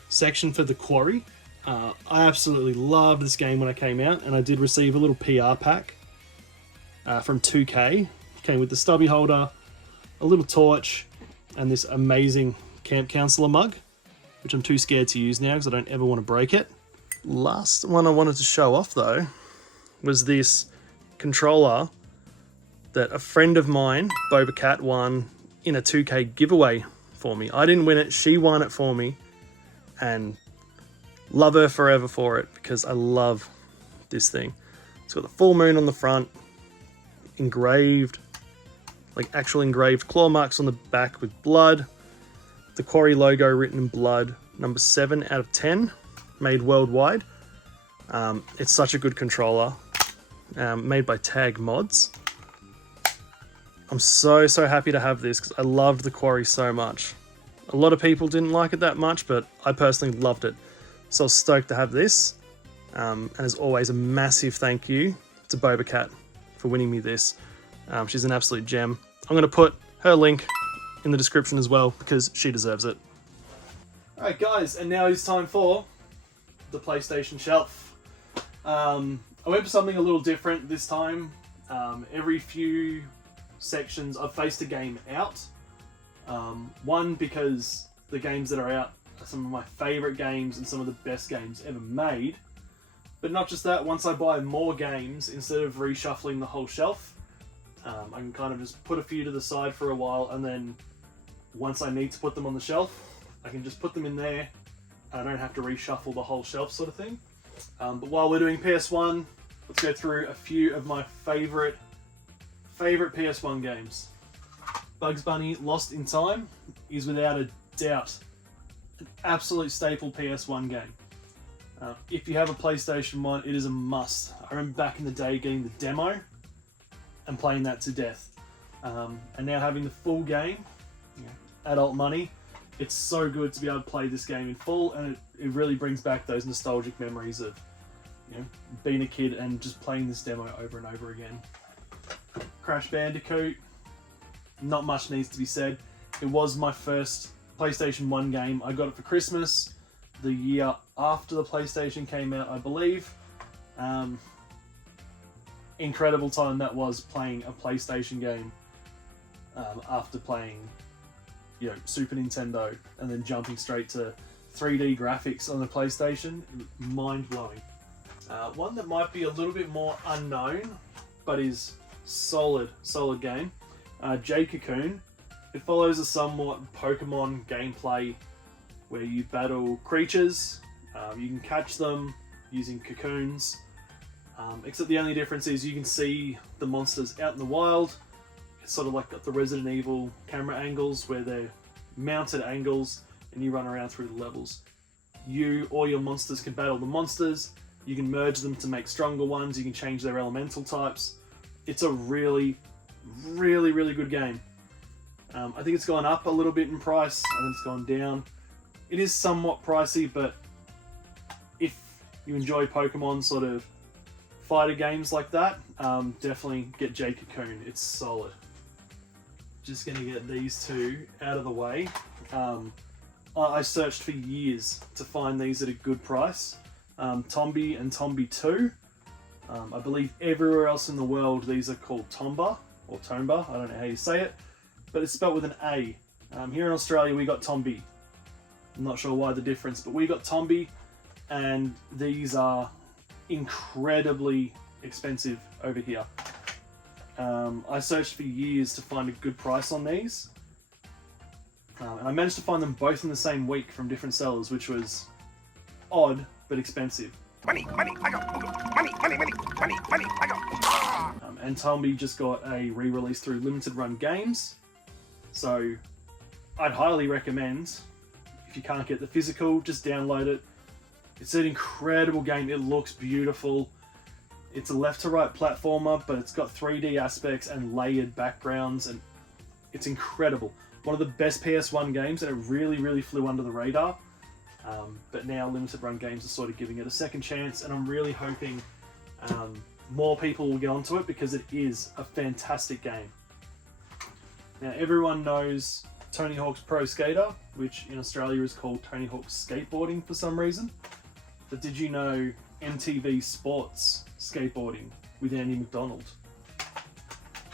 section for The Quarry. I absolutely loved this game when it came out, and I did receive a little PR pack from 2K. Came with the stubby holder, a little torch, and this amazing camp counselor mug, which I'm too scared to use now because I don't ever want to break it. Last one I wanted to show off though was this controller that a friend of mine, BOBACATT, won in a 2K giveaway for me. I didn't win it, she won it for me, and love her forever for it because I love this thing. It's got the full moon on the front, engraved, like actual engraved claw marks on the back with blood, the Quarry logo written in blood, number 7 out of 10, made worldwide. It's such a good controller, made by Tag Mods. I'm so happy to have this because I loved the Quarry so much. A lot of people didn't like it that much, but I personally loved it. So I was stoked to have this. And as always, a massive thank you to BOBACATT for winning me this. She's an absolute gem. I'm going to put her link in the description as well because she deserves it. Alright guys, and now it's time for the PlayStation shelf. I went for something a little different this time. Every few sections I've faced a game out. One, because the games that are out are some of my favourite games and some of the best games ever made. But not just that, once I buy more games, instead of reshuffling the whole shelf, I can kind of just put a few to the side for a while, and then once I need to put them on the shelf, I can just put them in there. I don't have to reshuffle the whole shelf sort of thing. But while we're doing PS1, let's go through a few of my favorite PS1 games. Bugs Bunny Lost in Time is without a doubt an absolute staple PS1 game. If you have a PlayStation 1, it is a must. I remember back in the day getting the demo and playing that to death. And now having the full game, adult money, it's so good to be able to play this game in full, and it really brings back those nostalgic memories of being a kid and just playing this demo over and over again. Crash Bandicoot, not much needs to be said. It was my first PlayStation 1 game. I got it for Christmas the year after the PlayStation came out, I believe. Incredible time that was, playing a PlayStation game after playing Super Nintendo, and then jumping straight to 3D graphics on the PlayStation. Mind-blowing. One that might be a little bit more unknown, but is solid game. J-Cocoon. It follows a somewhat Pokemon gameplay where you battle creatures. You can catch them using cocoons, except the only difference is you can see the monsters out in the wild. It's sort of like got the Resident Evil camera angles where they're mounted angles and you run around through the levels. You or your monsters can battle the monsters. You can merge them to make stronger ones. You can change their elemental types. It's a really good game. I think it's gone up a little bit in price and then it's gone down. It is somewhat pricey, but if you enjoy Pokemon sort of fighter games like that, definitely get J-Cocoon. It's solid. Just going to get these two out of the way. I searched for years to find these at a good price. Tombi and Tombi 2. I believe everywhere else in the world these are called Tomba or Tomba. I don't know how you say it, but it's spelled with an A. Here in Australia we got Tombi. I'm not sure why the difference, but we got Tombi, and these are incredibly expensive over here. I searched for years to find a good price on these, and I managed to find them both in the same week from different sellers, which was odd but expensive. Money, I got money, I got. And Tombi just got a re-release through Limited Run Games, so I'd highly recommend, if you can't get the physical, just download it. It's an incredible game. It looks beautiful. It's a left to right platformer, but it's got 3D aspects and layered backgrounds, and it's incredible. One of the best PS1 games, and it really flew under the radar. But now Limited Run Games are sort of giving it a second chance, and I'm really hoping more people will get onto it because it is a fantastic game. Now everyone knows Tony Hawk's Pro Skater, which in Australia is called Tony Hawk's Skateboarding for some reason. But did you know MTV Sports Skateboarding with Andy McDonald?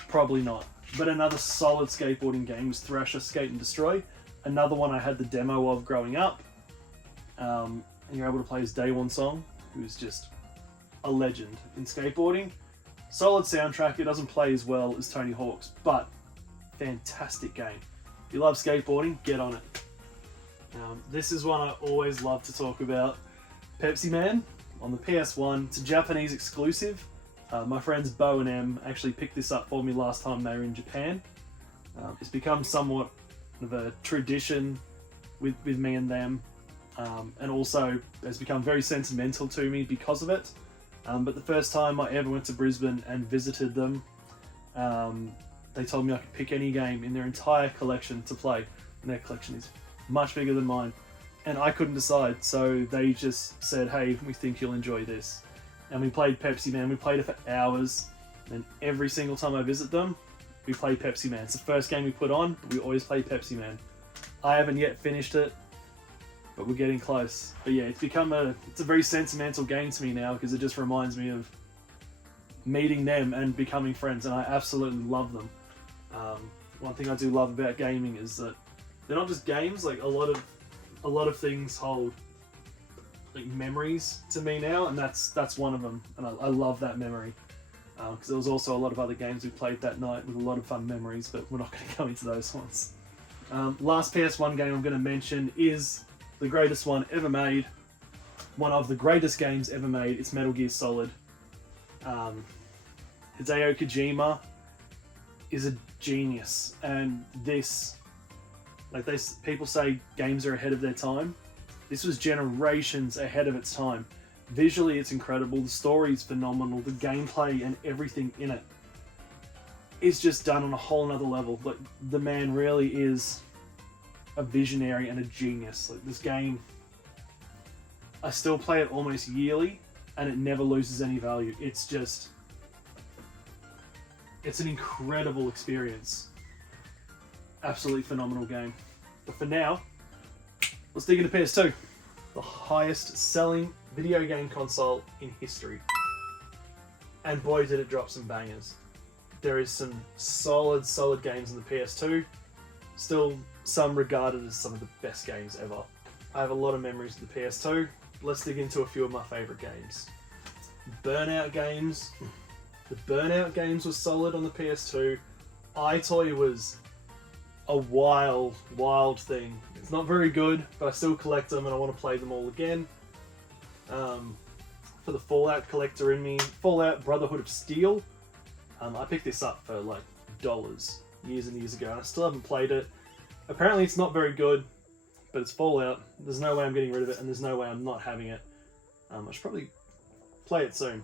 Probably not. But another solid skateboarding game was Thrasher Skate and Destroy. Another one I had the demo of growing up. And you're able to play as Day One Song, who's just a legend in skateboarding. Solid soundtrack. It doesn't play as well as Tony Hawk's, but fantastic game. If you love skateboarding, get on it. This is one I always love to talk about. Pepsi Man on the PS1. It's a Japanese exclusive. My friends Bo and M actually picked this up for me last time they were in Japan. It's become somewhat of a tradition with me and them, and also has become very sentimental to me because of it. But the first time I ever went to Brisbane and visited them, they told me I could pick any game in their entire collection to play, and their collection is much bigger than mine, and I couldn't decide, so they just said, hey, we think you'll enjoy this. And we played Pepsi Man. We played it for hours, and every single time I visit them, we play Pepsi Man. It's the first game we put on, but we always play Pepsi Man. I haven't yet finished it, but we're getting close. But yeah, it's a very sentimental game to me now, because it just reminds me of meeting them and becoming friends, and I absolutely love them. One thing I do love about gaming is that they're not just games. Like a lot of things hold like memories to me now, and that's one of them, and I love that memory. because there was also a lot of other games we played that night with a lot of fun memories, but we're not going to go into those ones. Last PS1 game I'm going to mention is the greatest one ever made. One of the greatest games ever made. It's Metal Gear Solid. Hideo Kojima is a genius, and this, people say games are ahead of their time. This was generations ahead of its time. Visually, it's incredible. The story is phenomenal. The gameplay and everything in it is just done on a whole nother level. Like, the man really is a visionary and a genius. Like, this game, I still play it almost yearly, and it never loses any value. It's an incredible experience. Absolutely phenomenal game. But for now, let's dig into PS2. The highest selling video game console in history. And boy did it drop some bangers. There is some solid games in the PS2. Still some regarded as some of the best games ever. I have a lot of memories of the PS2. Let's dig into a few of my favourite games. Burnout games. The Burnout games were solid on the PS2. iToy was a wild thing. It's not very good, but I still collect them and I want to play them all again. For the Fallout collector in me, Fallout Brotherhood of Steel. I picked this up for like dollars years and years ago, and I still haven't played it. Apparently it's not very good, but it's Fallout. There's no way I'm getting rid of it, and there's no way I'm not having it. I should probably play it soon.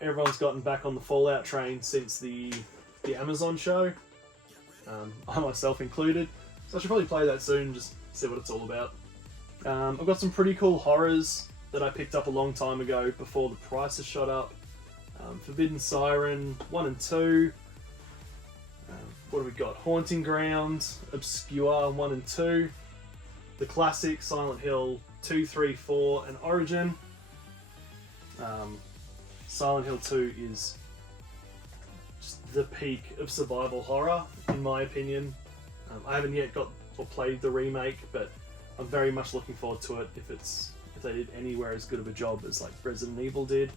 Everyone's gotten back on the Fallout train since the Amazon show, I myself included. So I should probably play that soon, just see what it's all about. I've got some pretty cool horrors that I picked up a long time ago before the prices shot up. Forbidden Siren 1 and 2. What have we got? Haunting Ground, Obscure 1 and 2. The classic Silent Hill 2, 3, 4, and Origin. Silent Hill 2 is just the peak of survival horror, in my opinion. I haven't yet got or played the remake, but I'm very much looking forward to it if they did anywhere as good of a job as like Resident Evil did.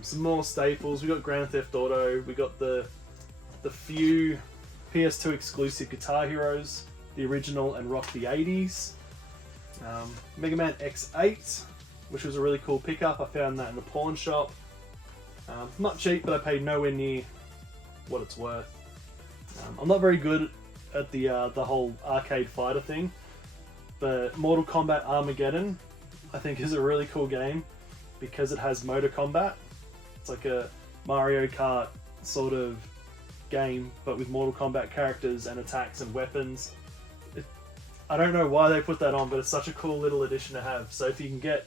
Some more staples. We got Grand Theft Auto. We got the few PS2 exclusive Guitar Heroes, the original and Rock the 80s. Mega Man X8, which was a really cool pickup. I found that in the pawn shop. Not cheap, but I paid nowhere near what it's worth. I'm not very good at the whole arcade fighter thing, but Mortal Kombat Armageddon I think is a really cool game because it has motor combat. It's like a Mario Kart sort of game, but with Mortal Kombat characters and attacks and weapons. I don't know why they put that on, but it's such a cool little addition to have. So if you can get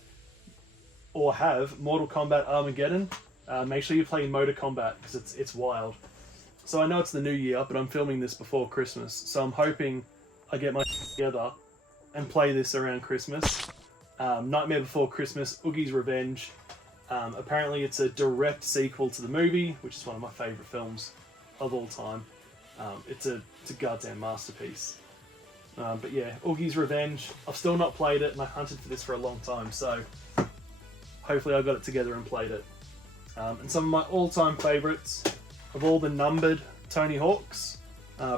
or have Mortal Kombat Armageddon, make sure you play Motor Combat because it's wild. So I know it's the new year, but I'm filming this before Christmas, so I'm hoping I get my together and play this around Christmas. Nightmare Before Christmas, Oogie's Revenge. Apparently it's a direct sequel to the movie, which is one of my favourite films of all time. It's a goddamn masterpiece. But yeah, Oogie's Revenge. I've still not played it, and I hunted for this for a long time, so hopefully I got it together and played it. And some of my all-time favourites of all the numbered Tony Hawks,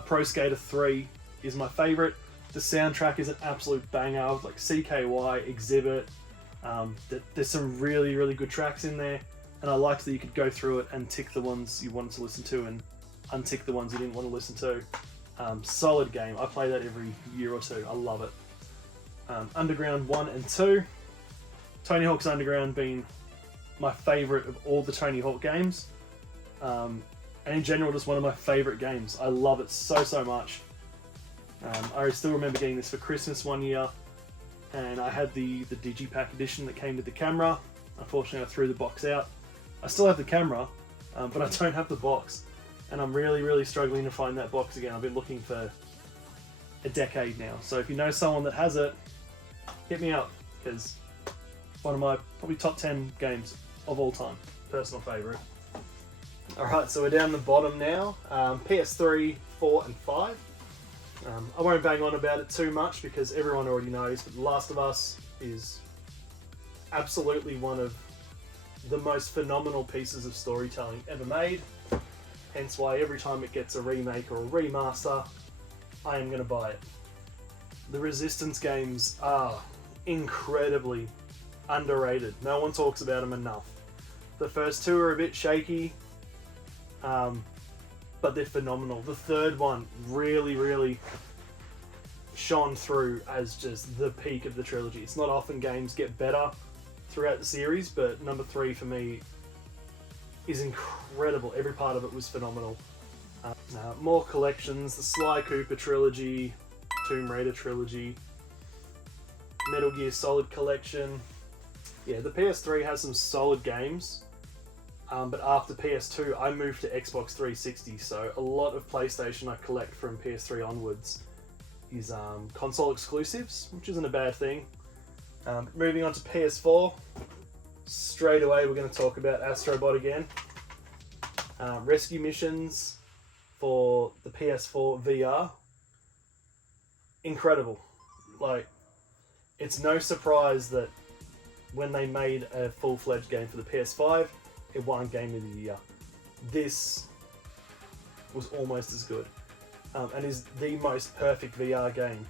Pro Skater 3 is my favourite. The soundtrack is an absolute banger, like CKY, Exhibit. There's some really, really good tracks in there, and I liked that you could go through it and tick the ones you wanted to listen to and untick the ones you didn't want to listen to. Solid game. I play that every year or two. I love it. Underground 1 and 2. Tony Hawk's Underground being my favourite of all the Tony Hawk games. And in general, just one of my favourite games. I love it so much. I still remember getting this for Christmas one year, and I had the Digipack edition that came with the camera. Unfortunately, I threw the box out. I still have the camera, but I don't have the box, and I'm really, really struggling to find that box again. I've been looking for a decade now, so if you know someone that has it, hit me up, because one of my probably top 10 games of all time. Personal favourite. Alright, so we're down the bottom now. PS3, 4 and 5. I won't bang on about it too much because everyone already knows, but The Last of Us is absolutely one of the most phenomenal pieces of storytelling ever made. Hence why every time it gets a remake or a remaster, I am going to buy it. The Resistance games are incredibly underrated. No one talks about them enough. The first two are a bit shaky, but they're phenomenal. The third one really shone through as just the peak of the trilogy. It's not often games get better throughout the series, but number 3 for me is incredible. Every part of it was phenomenal. More collections: the Sly Cooper trilogy, Tomb Raider trilogy, Metal Gear Solid collection. Yeah, the PS3 has some solid games, but after PS2 I moved to Xbox 360, so a lot of PlayStation I collect from PS3 onwards is console exclusives, which isn't a bad thing. Moving on to PS4, straight away we're going to talk about Astrobot again. Rescue missions for the PS4 VR, incredible. Like, it's no surprise that when they made a full-fledged game for the PS5, it won Game of the Year. This was almost as good, and is the most perfect VR game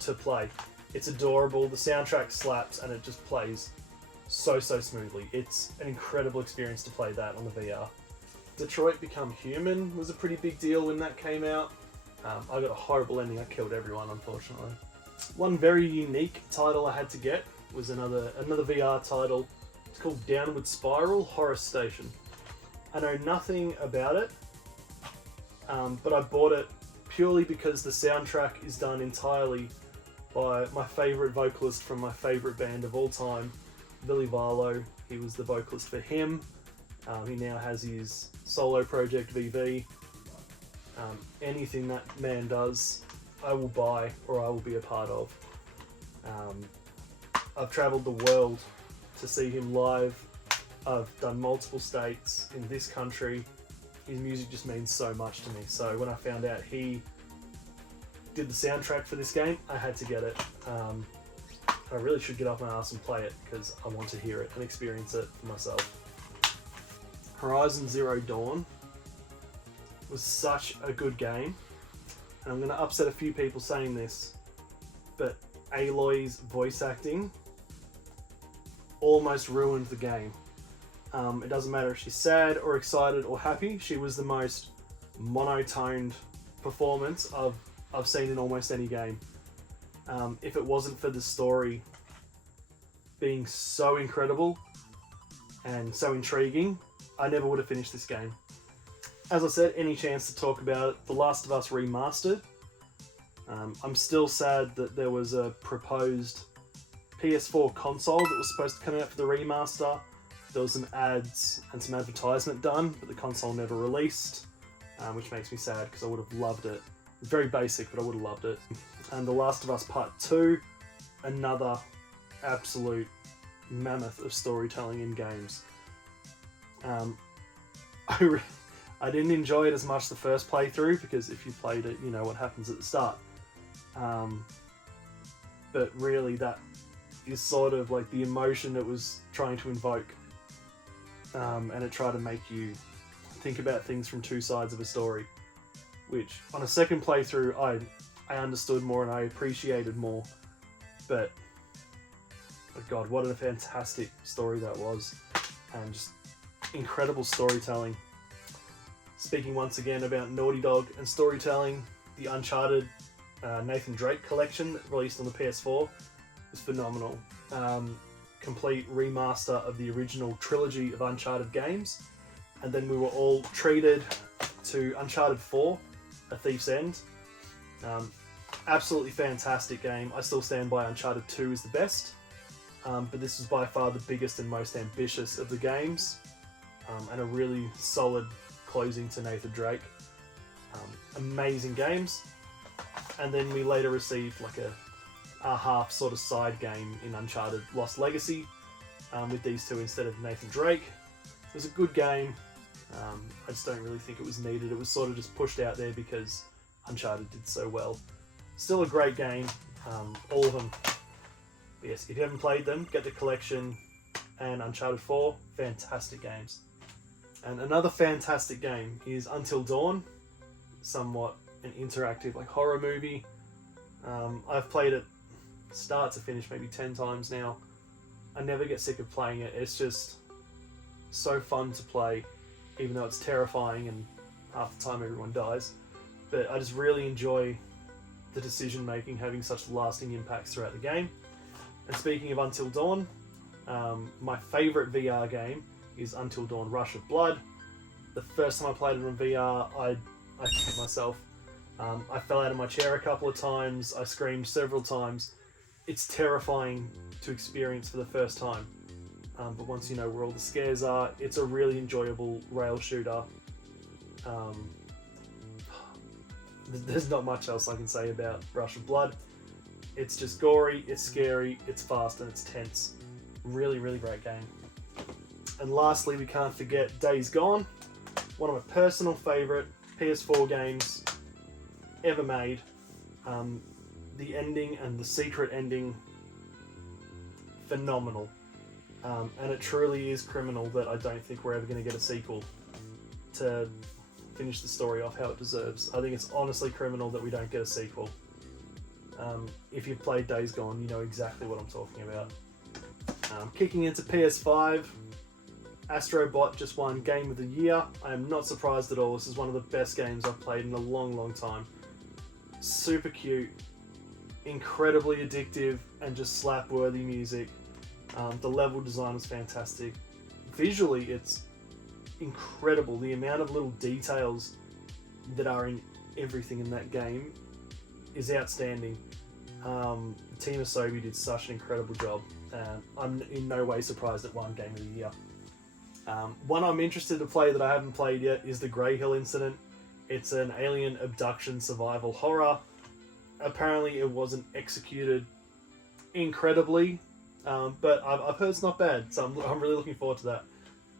to play. It's adorable, the soundtrack slaps, and it just plays so smoothly. It's an incredible experience to play that on the VR. Detroit Become Human was a pretty big deal when that came out. I got a horrible ending. I killed everyone, unfortunately. One very unique title I had to get was another VR title. It's called Downward Spiral Horror Station. I know nothing about it, but I bought it purely because the soundtrack is done entirely by my favourite vocalist from my favourite band of all time, Billy Barlow. He was the vocalist for him. He now has his solo project, VV. Anything that man does, I will buy or I will be a part of. I've travelled the world to see him live. I've done multiple states in this country. His music just means so much to me. So when I found out he did the soundtrack for this game, I had to get it. I really should get off my ass and play it because I want to hear it and experience it for myself. Horizon Zero Dawn was such a good game, and I'm going to upset a few people saying this, but Aloy's voice acting almost ruined the game. It doesn't matter if she's sad or excited or happy, she was the most monotoned performance I've seen in almost any game. If it wasn't for the story being so incredible and so intriguing, I never would have finished this game. As I said, any chance to talk about it, The Last of Us Remastered. I'm still sad that there was a proposed PS4 console that was supposed to come out for the remaster. There was some ads and some advertisement done, but the console never released, which makes me sad because I would have loved it. Very basic, but I would have loved it. And The Last of Us Part 2, another absolute mammoth of storytelling in games. I didn't enjoy it as much the first playthrough, because if you played it, you know what happens at the start. But really, that is sort of like the emotion it was trying to invoke. And it tried to make you think about things from two sides of a story, which on a second playthrough I understood more and I appreciated more. But oh God, what a fantastic story that was, and just incredible storytelling. Speaking once again about Naughty Dog and storytelling, the Uncharted Nathan Drake collection that released on the PS4 was phenomenal. Complete remaster of the original trilogy of Uncharted games, and then we were all treated to Uncharted 4, A Thief's End. Absolutely fantastic game. I still stand by Uncharted 2 is the best, but this was by far the biggest and most ambitious of the games, and a really solid closing to Nathan Drake. Amazing games. And then we later received like a half sort of side game in Uncharted Lost Legacy with these two instead of Nathan Drake. It was a good game. I just don't really think it was needed. It was sort of just pushed out there because Uncharted did so well. Still a great game, all of them. But yes, if you haven't played them, get the collection. and Uncharted 4, fantastic games. And another fantastic game is Until Dawn, somewhat an interactive like horror movie. I've played it start to finish maybe 10 times now. I never get sick of playing it. It's just so fun to play, even though it's terrifying and half the time everyone dies. But I just really enjoy the decision making having such lasting impacts throughout the game. And speaking of Until Dawn, my favourite VR game is Until Dawn Rush of Blood. The first time I played it on VR, I kicked myself. I fell out of my chair a couple of times, I screamed several times. It's terrifying to experience for the first time. But once you know where all the scares are, it's a really enjoyable rail shooter. There's not much else I can say about Rush of Blood. It's just gory, it's scary, it's fast, and it's tense. Really, really great game. And lastly, we can't forget Days Gone, one of my personal favourite PS4 games ever made. The ending and the secret ending, phenomenal. And it truly is criminal that I don't think we're ever going to get a sequel to finish the story off how it deserves. I think it's honestly criminal that we don't get a sequel. If you've played Days Gone, you know exactly what I'm talking about. Kicking into PS5, Astrobot just won Game of the Year. I am not surprised at all. This is one of the best games I've played in a long, long time. Super cute, incredibly addictive, and just slap-worthy music. The level design is fantastic. Visually, it's incredible. The amount of little details that are in everything in that game is outstanding. Team Asobi did such an incredible job. I'm in no way surprised it won Game of the Year. One I'm interested to play that I haven't played yet is the Grey Hill Incident. It's an alien abduction survival horror. Apparently it wasn't executed incredibly, but I've heard it's not bad, so I'm really looking forward to that,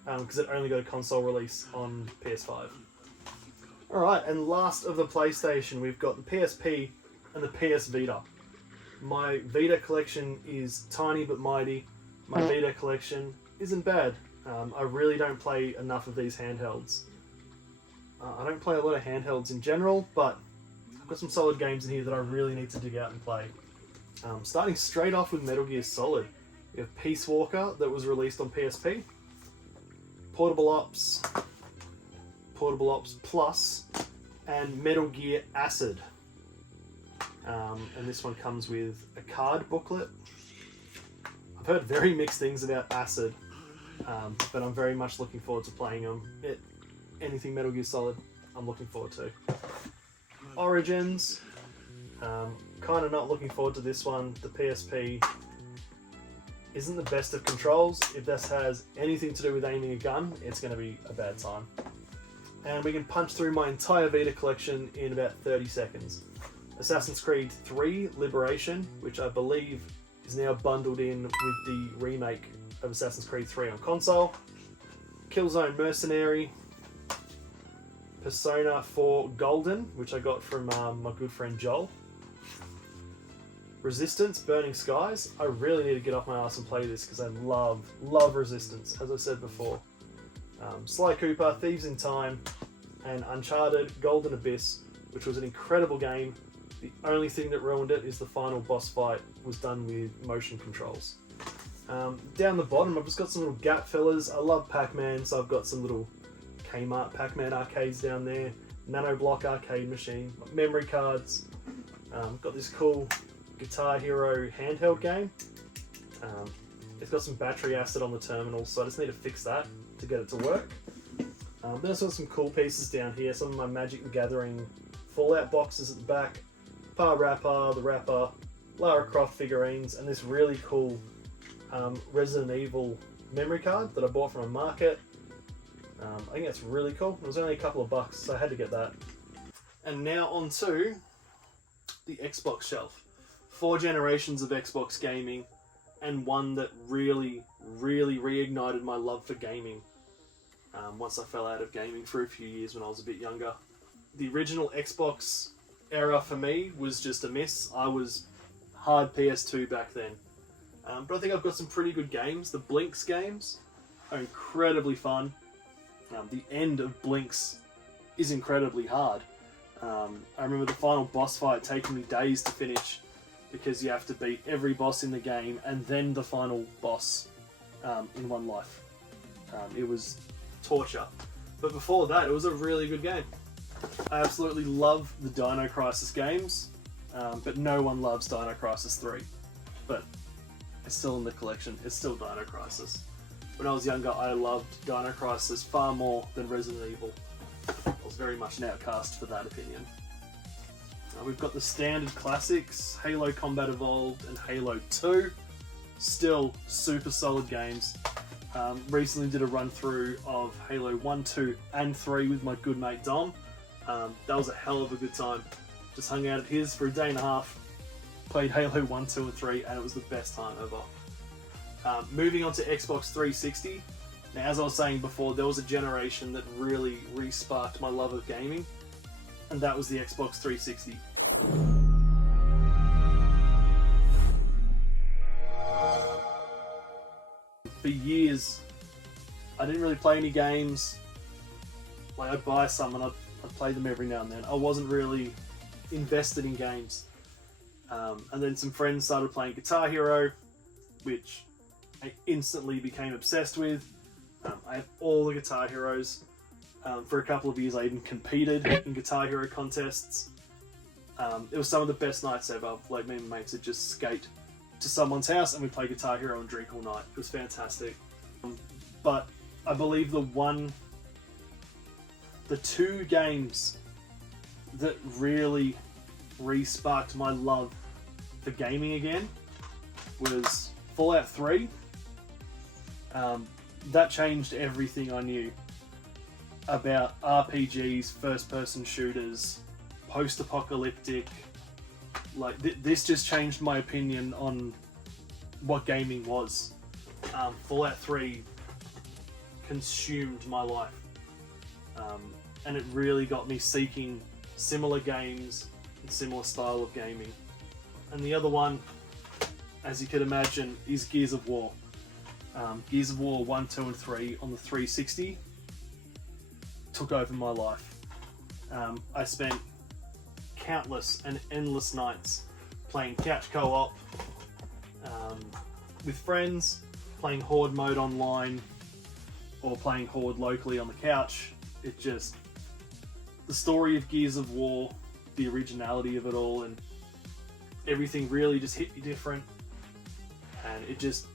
because it only got a console release on PS5. Alright, and last of the PlayStation, we've got the PSP and the PS Vita. My Vita collection is tiny but mighty. My Vita collection isn't bad. I really don't play enough of these handhelds. I don't play a lot of handhelds in general, but I've got some solid games in here that I really need to dig out and play. Starting straight off with Metal Gear Solid. We have Peace Walker that was released on PSP. Portable Ops Plus, and Metal Gear Acid. And this one comes with a card booklet. I've heard very mixed things about Acid, but I'm very much looking forward to playing them. Anything Metal Gear Solid, I'm looking forward to. Origins, kind of not looking forward to this one. The PSP isn't the best of controls. If this has anything to do with aiming a gun, it's going to be a bad time. And we can punch through my entire Vita collection in about 30 seconds. Assassin's Creed 3 Liberation, which I believe is now bundled in with the remake of Assassin's Creed 3 on console. Killzone Mercenary. Persona 4 Golden, which I got from my good friend Joel. Resistance Burning Skies. I really need to get off my ass and play this because I love Resistance, as I said before. Sly Cooper, Thieves in Time, and Uncharted Golden Abyss, which was an incredible game. The only thing that ruined it is the final boss fight was done with motion controls. Down the bottom, I've just got some little gap fillers. I love Pac-Man, so I've got some little Kmart Pac-Man arcades down there, Nano Block arcade machine, memory cards. Got this cool Guitar Hero handheld game. It's got some battery acid on the terminal, so I just need to fix that to get it to work. Then I've got some cool pieces down here, some of my Magic the Gathering Fallout boxes at the back, Pa Rapper, the Rapper, Lara Croft figurines, and this really cool Resident Evil memory card that I bought from a market. I think that's really cool. It was only a couple of bucks, so I had to get that. And now on to the Xbox shelf. 4 generations of Xbox gaming, and one that really reignited my love for gaming. Once I fell out of gaming for a few years when I was a bit younger. The original Xbox era for me was just a miss. I was hard PS2 back then. But I think I've got some pretty good games. The Blinks games are incredibly fun. The end of Blinks is incredibly hard. I remember the final boss fight taking me days to finish because you have to beat every boss in the game and then the final boss in one life. It was torture. But before that, it was a really good game. I absolutely love the Dino Crisis games, but no one loves Dino Crisis 3. But it's still in the collection. It's still Dino Crisis. When I was younger, I loved Dino Crisis far more than Resident Evil. I was very much an outcast for that opinion. We've got the standard classics, Halo Combat Evolved and Halo 2. Still super solid games. Recently did a run through of Halo 1, 2 and 3 with my good mate Dom. That was a hell of a good time. Just hung out at his for a day and a half, played Halo 1, 2 and 3, and it was the best time ever. Moving on to Xbox 360. Now, as I was saying before, there was a generation that really re-sparked my love of gaming, and that was the Xbox 360. For years, I didn't really play any games. Like, I'd buy some and I'd play them every now and then. I wasn't really invested in games. And then some friends started playing Guitar Hero, which I instantly became obsessed with. I have all the Guitar Heroes. For a couple of years I even competed in Guitar Hero contests. It was some of the best nights ever. Like, me and my mates would just skate to someone's house and we'd play Guitar Hero and drink all night. It was fantastic. But I believe the two games that really re-sparked my love for gaming again was Fallout 3. That changed everything I knew about RPGs, first-person shooters, post-apocalyptic. Like, this just changed my opinion on what gaming was. Fallout 3 consumed my life. And it really got me seeking similar games and similar style of gaming. And the other one, as you could imagine, is Gears of War. Gears of War 1, 2 and 3 on the 360 took over my life. I spent countless and endless nights playing couch co-op with friends, playing Horde mode online, or playing Horde locally on the couch. It just... the story of Gears of War, the originality of it all, and everything really just hit me different. And it just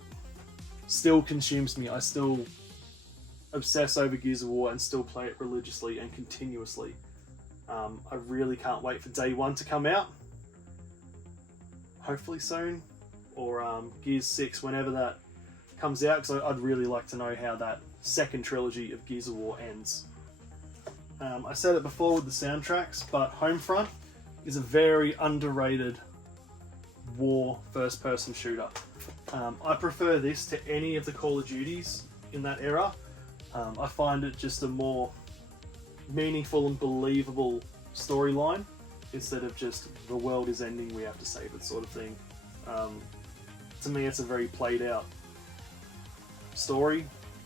still consumes me. I still obsess over Gears of War and still play it religiously and continuously. I really can't wait for day 1 to come out. Hopefully soon. Or Gears 6, whenever that comes out, because I'd really like to know how that second trilogy of Gears of War ends. I said it before with the soundtracks, but Homefront is a very underrated war first-person shooter. I prefer this to any of the Call of Duties in that era. I find it just a more meaningful and believable storyline instead of just the world is ending, we have to save it sort of thing. To me, it's a very played out story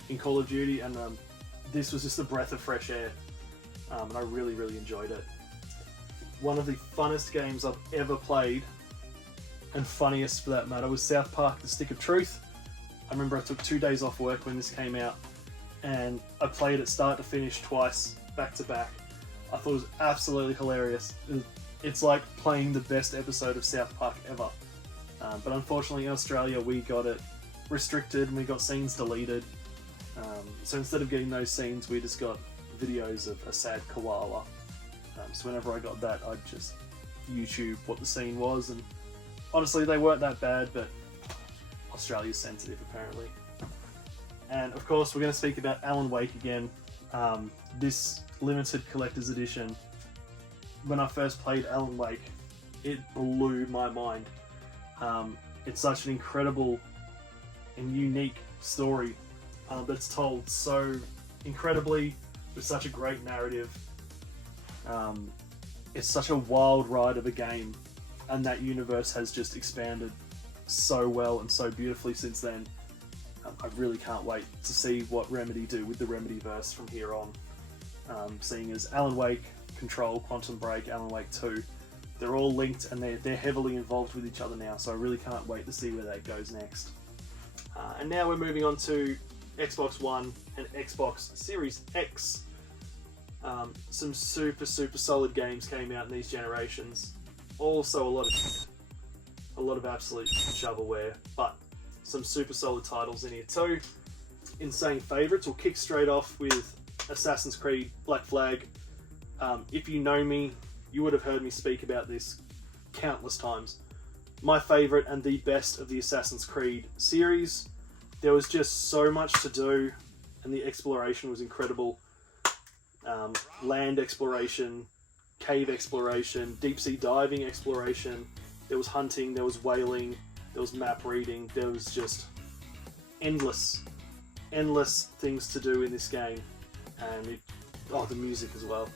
in Call of Duty, and this was just a breath of fresh air, and I really, really enjoyed it. One of the funnest games I've ever played, and funniest for that matter, was South Park: The Stick of Truth. I remember I took 2 days off work when this came out, and I played it start to finish twice, back to back. I thought it was absolutely hilarious. It's like playing the best episode of South Park ever. But unfortunately in Australia we got it restricted and we got scenes deleted. So instead of getting those scenes, we just got videos of a sad koala. So whenever I got that, I'd just YouTube what the scene was, and honestly they weren't that bad, but Australia's sensitive apparently. And of course we're going to speak about Alan Wake again. This limited collector's edition, when I first played Alan Wake, it blew my mind. It's such an incredible and unique story that's told so incredibly, with such a great narrative. It's such a wild ride of a game, and that universe has just expanded so well and so beautifully since then. I really can't wait to see what Remedy do with the Remedyverse from here on. Seeing as Alan Wake, Control, Quantum Break, Alan Wake 2, they're all linked and they're heavily involved with each other now, so I really can't wait to see where that goes next. And now we're moving on to Xbox One and Xbox Series X. Some super solid games came out in these generations. Also a lot of absolute shovelware, but some super solid titles in here too. Insane favourites. We'll kick straight off with Assassin's Creed Black Flag. If you know me, you would have heard me speak about this countless times. My favourite and the best of the Assassin's Creed series. There was just so much to do, and the exploration was incredible. Land exploration, cave exploration, deep sea diving exploration. There was hunting, there was whaling, there was map reading. There was just endless things to do in this game, and the music as well.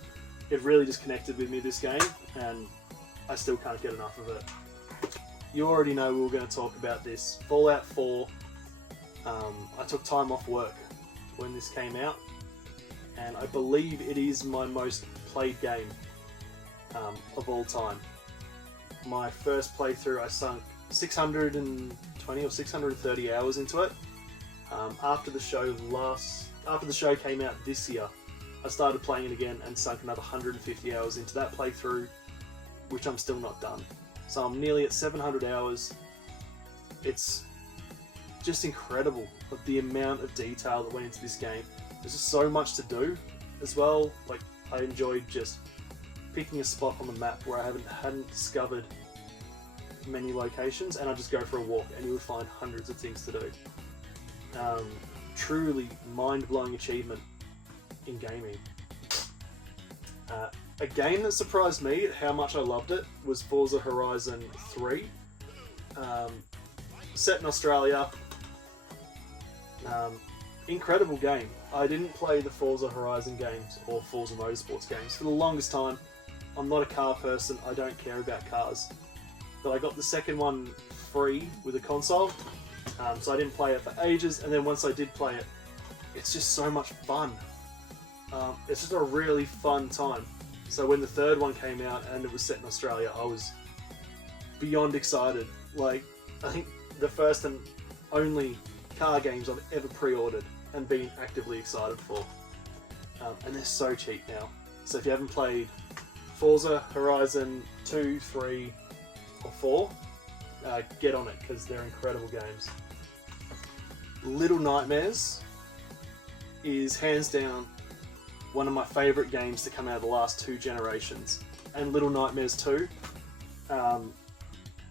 It really just connected with me, this game, and I still can't get enough of it. You already know we were going to talk about this. Fallout 4. I took time off work when this came out, and I believe it is my most played game of all time. My first playthrough, I sunk 620 or 630 hours into it. After the show came out this year, I started playing it again and sunk another 150 hours into that playthrough, which I'm still not done. So I'm nearly at 700 hours. It's just incredible the amount of detail that went into this game. There's just so much to do as well. Like, I enjoyed just picking a spot on the map where I hadn't discovered many locations, and I'd just go for a walk and you would find hundreds of things to do. Truly mind-blowing achievement in gaming. A game that surprised me at how much I loved it was Forza Horizon 3. Set in Australia. Incredible game. I didn't play the Forza Horizon games or Forza Motorsports games for the longest time. I'm not a car person, I don't care about cars. But I got the second one free with a console, so I didn't play it for ages, and then once I did play it, it's just so much fun. It's just a really fun time. So when the third one came out and it was set in Australia, I was beyond excited. Like, I think the first and only car games I've ever pre-ordered and been actively excited for. And they're so cheap now. So if you haven't played Forza Horizon 2, 3 or 4, get on it because they're incredible games. Little Nightmares is hands down one of my favourite games to come out of the last 2 generations. And Little Nightmares 2,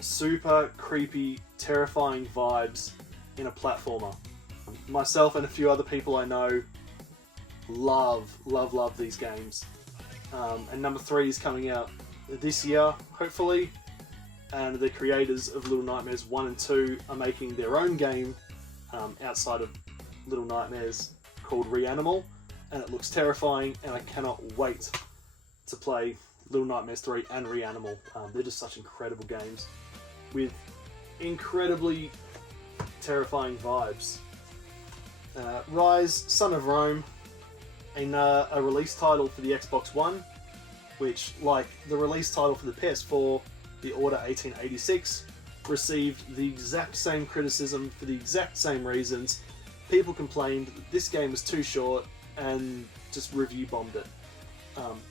super creepy, terrifying vibes in a platformer. Myself and a few other people I know love these games. And number 3 is coming out this year, hopefully. And the creators of Little Nightmares 1 and 2 are making their own game outside of Little Nightmares called Reanimal. And it looks terrifying, and I cannot wait to play Little Nightmares 3 and Reanimal. They're just such incredible games with incredibly terrifying vibes. Rise, Son of Rome, a release title for the Xbox One, which, like the release title for the PS4, the Order 1886, received the exact same criticism for the exact same reasons. People complained that this game was too short and just review bombed it.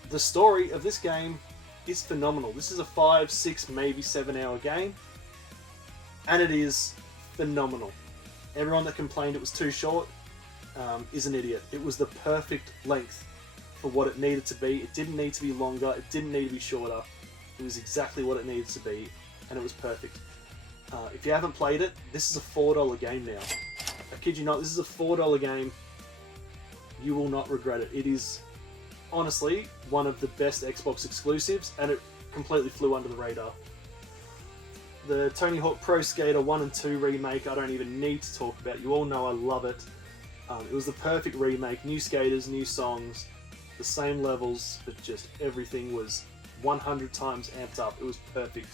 The story of this game is phenomenal. This is a 5, 6, maybe 7 hour game, and it is phenomenal. Everyone that complained it was too short is an idiot. It was the perfect length for what it needed to be. It didn't need to be longer, it didn't need to be shorter. It was exactly what it needed to be, and it was perfect. If you haven't played it, this is a $4 game now. I kid you not, this is a $4 game. You will not regret it. It is honestly one of the best Xbox exclusives, and it completely flew under the radar. The Tony Hawk Pro Skater 1 and 2 remake, I don't even need to talk about. You all know I love it. It was the perfect remake. New skaters, new songs, the same levels, but just everything was 100 times amped up. It was perfect.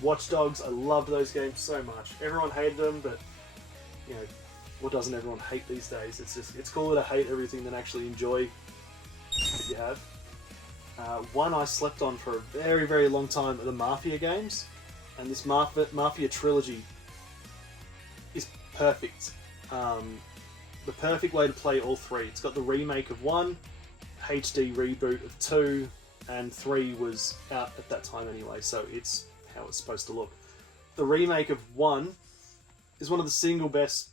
Watch Dogs, I loved those games so much. Everyone hated them, but you know, what doesn't everyone hate these days? It's cooler to hate everything than actually enjoy what you have. One I slept on for a very, very long time are the Mafia games, and this Mafia trilogy is perfect. The perfect way to play all three. It's got the remake of 1, HD reboot of 2, and 3 was out at that time anyway, so it's how it's supposed to look. The remake of 1 is one of the single best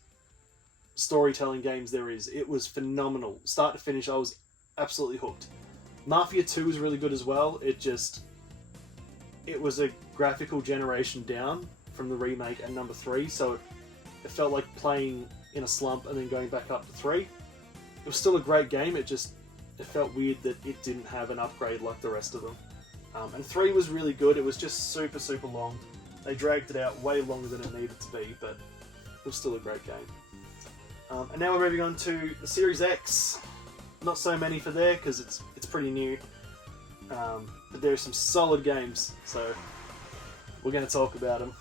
storytelling games there is. It was phenomenal. Start to finish, I was absolutely hooked. Mafia 2 was really good as well. It was a graphical generation down from the remake and number 3, so it felt like playing in a slump and then going back up to 3. It was still a great game, it felt weird that it didn't have an upgrade like the rest of them. And 3 was really good. It was just super, super long. They dragged it out way longer than it needed to be, but it was still a great game. And now we're moving on to the Series X. Not so many for there because it's pretty new, but there are some solid games, so we're going to talk about them.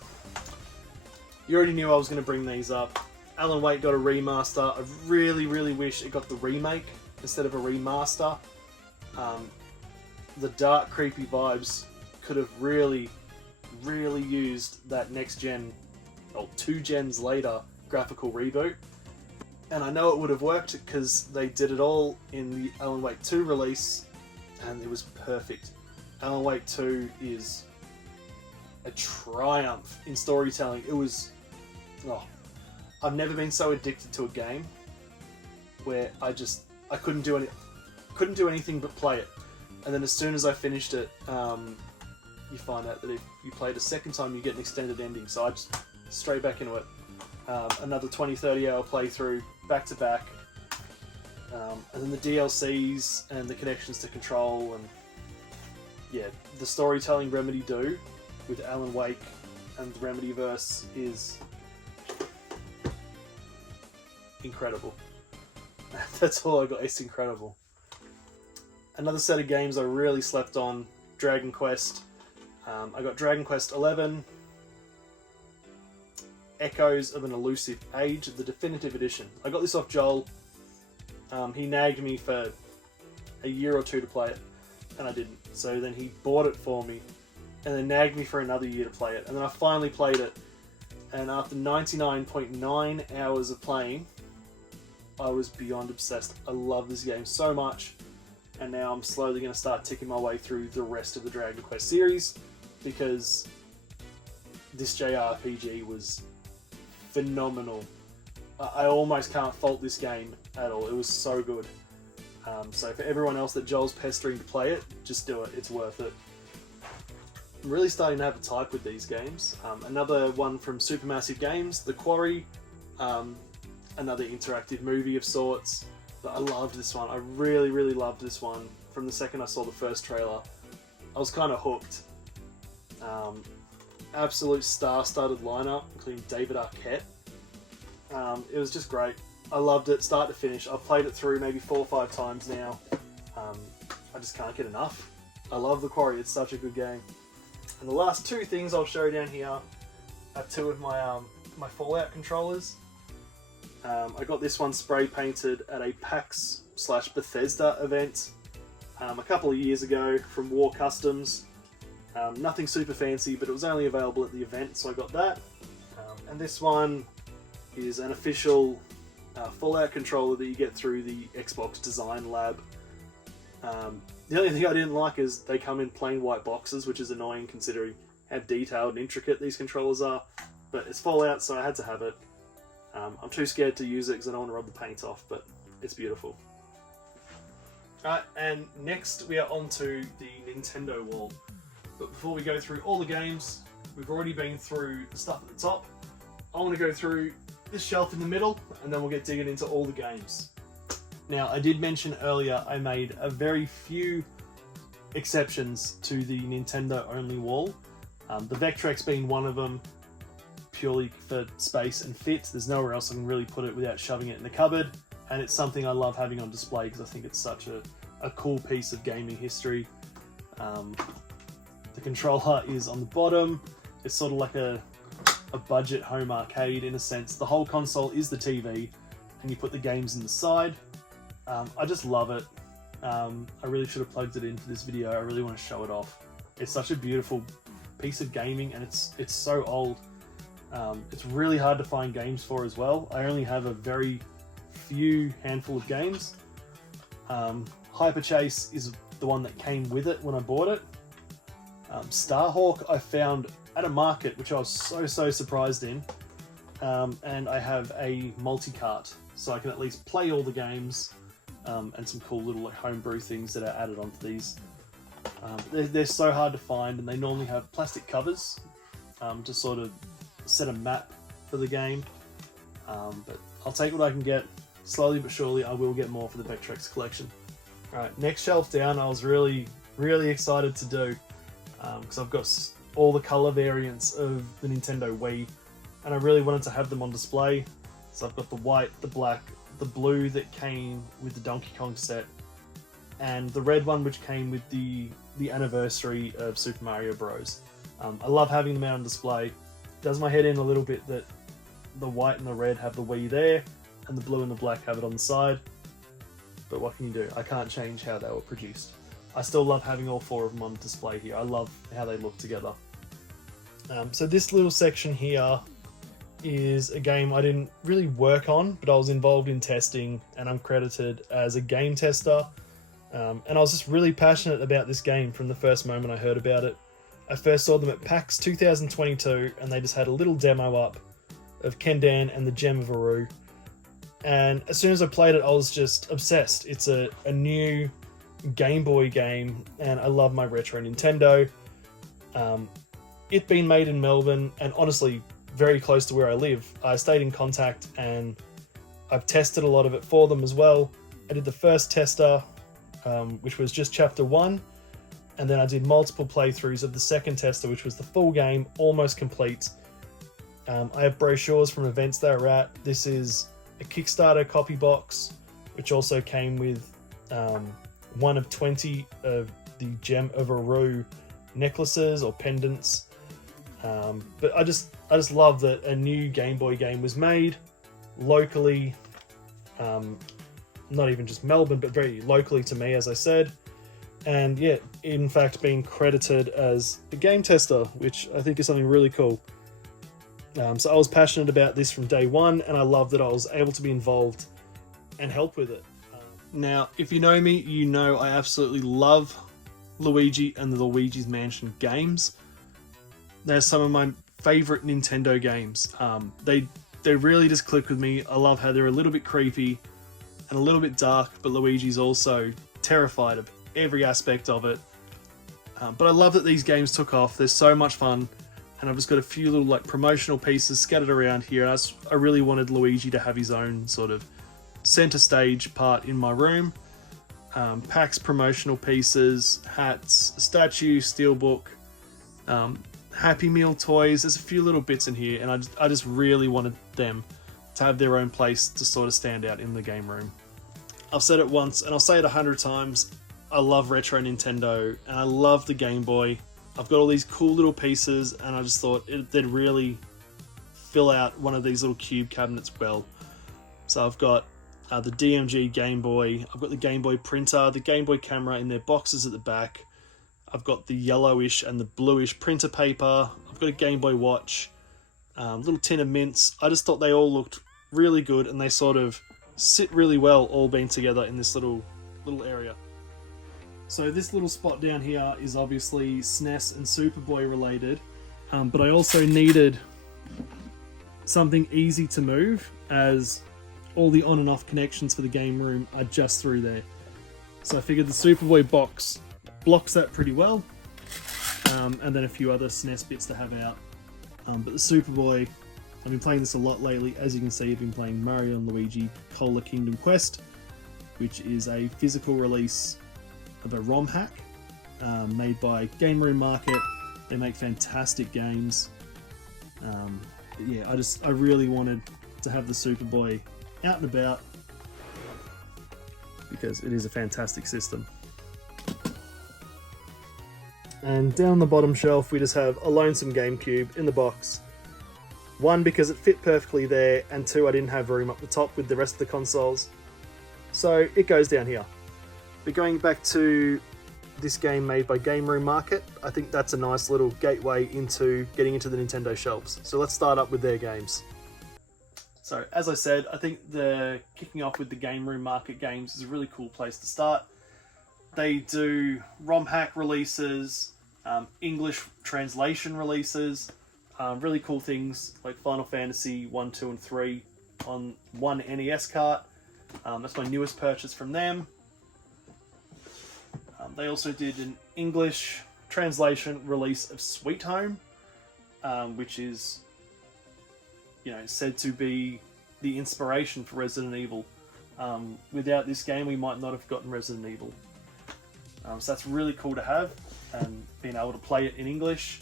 You already knew I was going to bring these up. Alan Wake got a remaster. I really, really wish it got the remake instead of a remaster. The dark, creepy vibes could have really, really used that next gen, or 2 gens later, graphical reboot. And I know it would have worked because they did it all in the Alan Wake 2 release, and it was perfect. Alan Wake 2 is a triumph in storytelling. It was... I've never been so addicted to a game where I couldn't do anything but play it. And then as soon as I finished it, you find out that if you play it a second time, you get an extended ending. So I just straight back into it. Another 20-30 hour playthrough, back to back. And then the DLCs and the connections to Control, and yeah, the storytelling Remedy do with Alan Wake and the Remedyverse is incredible. That's all I got. It's incredible. Another set of games I really slept on, Dragon Quest. I got Dragon Quest 11, Echoes of an Elusive Age, the definitive edition. I got this off Joel. He nagged me for a year or two to play it, and I didn't. So then he bought it for me, and then nagged me for another year to play it. And then I finally played it, and after 99.9 hours of playing, I was beyond obsessed. I love this game so much, and now I'm slowly going to start ticking my way through the rest of the Dragon Quest series, because this JRPG was phenomenal. I almost can't fault this game at all. It was so good. So for everyone else that Joel's pestering to play it, just do it. It's worth it. I'm really starting to have a type with these games. Another one from Supermassive Games, The Quarry. Another interactive movie of sorts. But I loved this one. I really, really loved this one. From the second I saw the first trailer, I was kind of hooked. Absolute star-studded lineup, including David Arquette. It was just great. I loved it, start to finish. I've played it through maybe 4 or 5 times now. I just can't get enough. I love The Quarry, it's such a good game. And the last 2 things I'll show down here are 2 of my Fallout controllers. I got this one spray painted at a PAX/Bethesda event a couple of years ago from War Customs. Nothing super fancy, but it was only available at the event, so I got that. And this one is an official Fallout controller that you get through the Xbox Design Lab. The only thing I didn't like is they come in plain white boxes, which is annoying considering how detailed and intricate these controllers are. But it's Fallout, so I had to have it. I'm too scared to use it because I don't want to rub the paint off, but it's beautiful. Alright, and next we are on to the Nintendo wall. But before we go through all the games, we've already been through the stuff at the top. I want to go through this shelf in the middle, and then we'll get digging into all the games. Now, I did mention earlier I made a very few exceptions to the Nintendo-only wall. The Vectrex being one of them, purely for space and fit. There's nowhere else I can really put it without shoving it in the cupboard, and it's something I love having on display because I think it's such a cool piece of gaming history. The controller is on the bottom. It's sort of like a budget home arcade in a sense. The whole console is the TV, and you put the games in the side. I just love it. I really should have plugged it into this video. I really want to show it off. It's such a beautiful piece of gaming, and it's so old. It's really hard to find games for as well. I only have a very few handful of games. Hyper Chase is the one that came with it when I bought it. Starhawk I found at a market, which I was so surprised in. And I have a multi-cart, so I can at least play all the games, and some cool little like homebrew things that are added onto these. They're so hard to find, and they normally have plastic covers to sort of set a map for the game. But I'll take what I can get. Slowly but surely I will get more for the Vectrex collection. Alright, next shelf down I was really excited to do, because I've got all the colour variants of the Nintendo Wii, and I really wanted to have them on display. So I've got the white, the black, the blue that came with the Donkey Kong set, and the red one which came with the anniversary of Super Mario Bros. I love having them out on display. It does my head in a little bit that the white and the red have the Wii there, and the blue and the black have it on the side. But what can you do? I can't change how they were produced. I still love having all four of them on display here. I love how they look together. So this little section here is a game I didn't really work on, but I was involved in testing, and I'm credited as a game tester. And I was just really passionate about this game from the first moment I heard about it. I first saw them at PAX 2022, and they just had a little demo up of Kendan and the Gem of Aru. And as soon as I played it, I was just obsessed. It's a new Game Boy game, and I love my retro Nintendo. It being made in Melbourne, and honestly very close to where I live, I stayed in contact, and I've tested a lot of it for them as well. I did the first tester, which was just chapter 1, and then I did multiple playthroughs of the second tester, which was the full game, almost complete. I have brochures from events they were at. This is a Kickstarter copy box, which also came with one of 20 of the Gem of Aru necklaces or pendants. But I just love that a new Game Boy game was made locally, not even just Melbourne, but very locally to me, as I said. And yeah, in fact, being credited as a game tester, which I think is something really cool. So I was passionate about this from day one, and I love that I was able to be involved and help with it. Now, if you know me, you know I absolutely love Luigi and the Luigi's Mansion games. They're some of my favourite Nintendo games. They really just click with me. I love how they're a little bit creepy and a little bit dark, but Luigi's also terrified of every aspect of it. But I love that these games took off. They're so much fun. And I've just got a few little like promotional pieces scattered around here. I really wanted Luigi to have his own sort of center stage part in my room. PAX promotional pieces, hats, a statue, steelbook, Happy Meal toys. There's a few little bits in here, and I just really wanted them to have their own place to sort of stand out in the game room. I've said it once, and I'll say it 100 times. I love retro Nintendo, and I love the Game Boy. I've got all these cool little pieces, and I just thought they'd really fill out one of these little cube cabinets well. So I've got the DMG Game Boy, I've got the Game Boy printer, the Game Boy camera in their boxes at the back. I've got the yellowish and the bluish printer paper. I've got a Game Boy Watch, little tin of mints. I just thought they all looked really good, and they sort of sit really well all being together in this little area. So this little spot down here is obviously SNES and Superboy related, but I also needed something easy to move, as all the on and off connections for the game room are just through there. So I figured the Superboy box blocks that pretty well, and then a few other SNES bits to have out. But the Superboy, I've been playing this a lot lately. As you can see, I've been playing Mario and Luigi Cola Kingdom Quest, which is a physical release of a ROM hack made by Game Room Market. They make fantastic games. Yeah, I really wanted to have the Superboy out and about because it is a fantastic system. And down the bottom shelf we just have a lonesome GameCube in the box. One, because it fit perfectly there, and two, I didn't have room up the top with the rest of the consoles. So it goes down here. But going back to this game made by Game Room Market, I think that's a nice little gateway into getting into the Nintendo shelves. So let's start up with their games. So as I said, I think the kicking off with the Game Room Market games is a really cool place to start. They do ROM hack releases, English translation releases, really cool things like Final Fantasy 1, 2 and 3 on one NES cart. That's my newest purchase from them. They also did an English translation release of Sweet Home, which is, said to be the inspiration for Resident Evil. Without this game, we might not have gotten Resident Evil. So that's really cool to have, and being able to play it in English.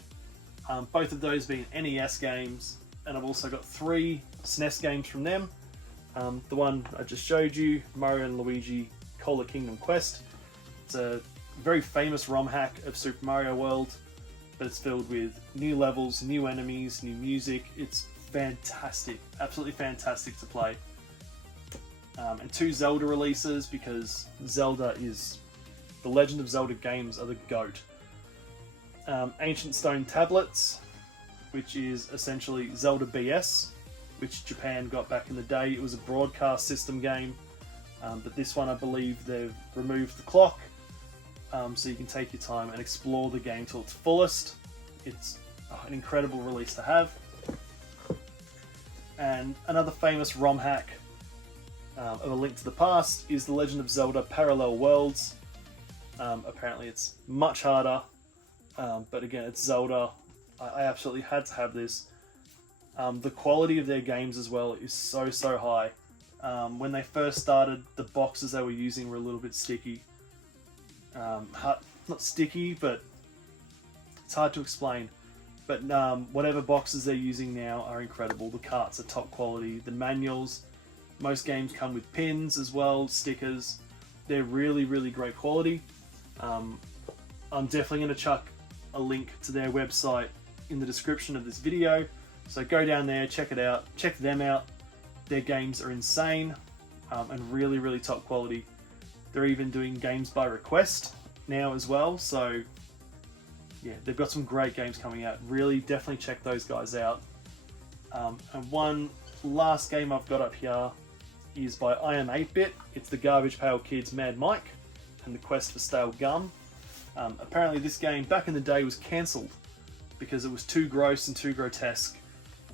Both of those being NES games, and I've also got 3 SNES games from them. The one I just showed you, Mario and Luigi Cola Kingdom Quest. It's a very famous ROM hack of Super Mario World, but it's filled with new levels, new enemies, new music. It's fantastic, absolutely fantastic to play. And 2 Zelda releases, because Zelda is... The Legend of Zelda games are the GOAT. Ancient Stone Tablets, which is essentially Zelda BS, which Japan got back in the day. It was a broadcast system game, but this one I believe they've removed the clock, so you can take your time and explore the game to its fullest. It's an incredible release to have. And another famous ROM hack of A Link to the Past is The Legend of Zelda Parallel Worlds. Apparently it's much harder, but again, it's Zelda. I absolutely had to have this. The quality of their games as well is so high. When they first started, the boxes they were using were a little bit sticky. Not sticky, but it's hard to explain. But whatever boxes they're using now are incredible. The carts are top quality. The manuals, most games come with pins as well, stickers. They're really great quality. I'm definitely going to chuck a link to their website in the description of this video. So go down there, check it out, check them out. Their games are insane and really top quality. They're even doing games by request now as well. So yeah, they've got some great games coming out. Really, definitely check those guys out. And one last game I've got up here is by I Am 8-Bit. It's the Garbage Pail Kids Mad Mike and the Quest for Stale Gum. Apparently this game back in the day was cancelled because it was too gross and too grotesque,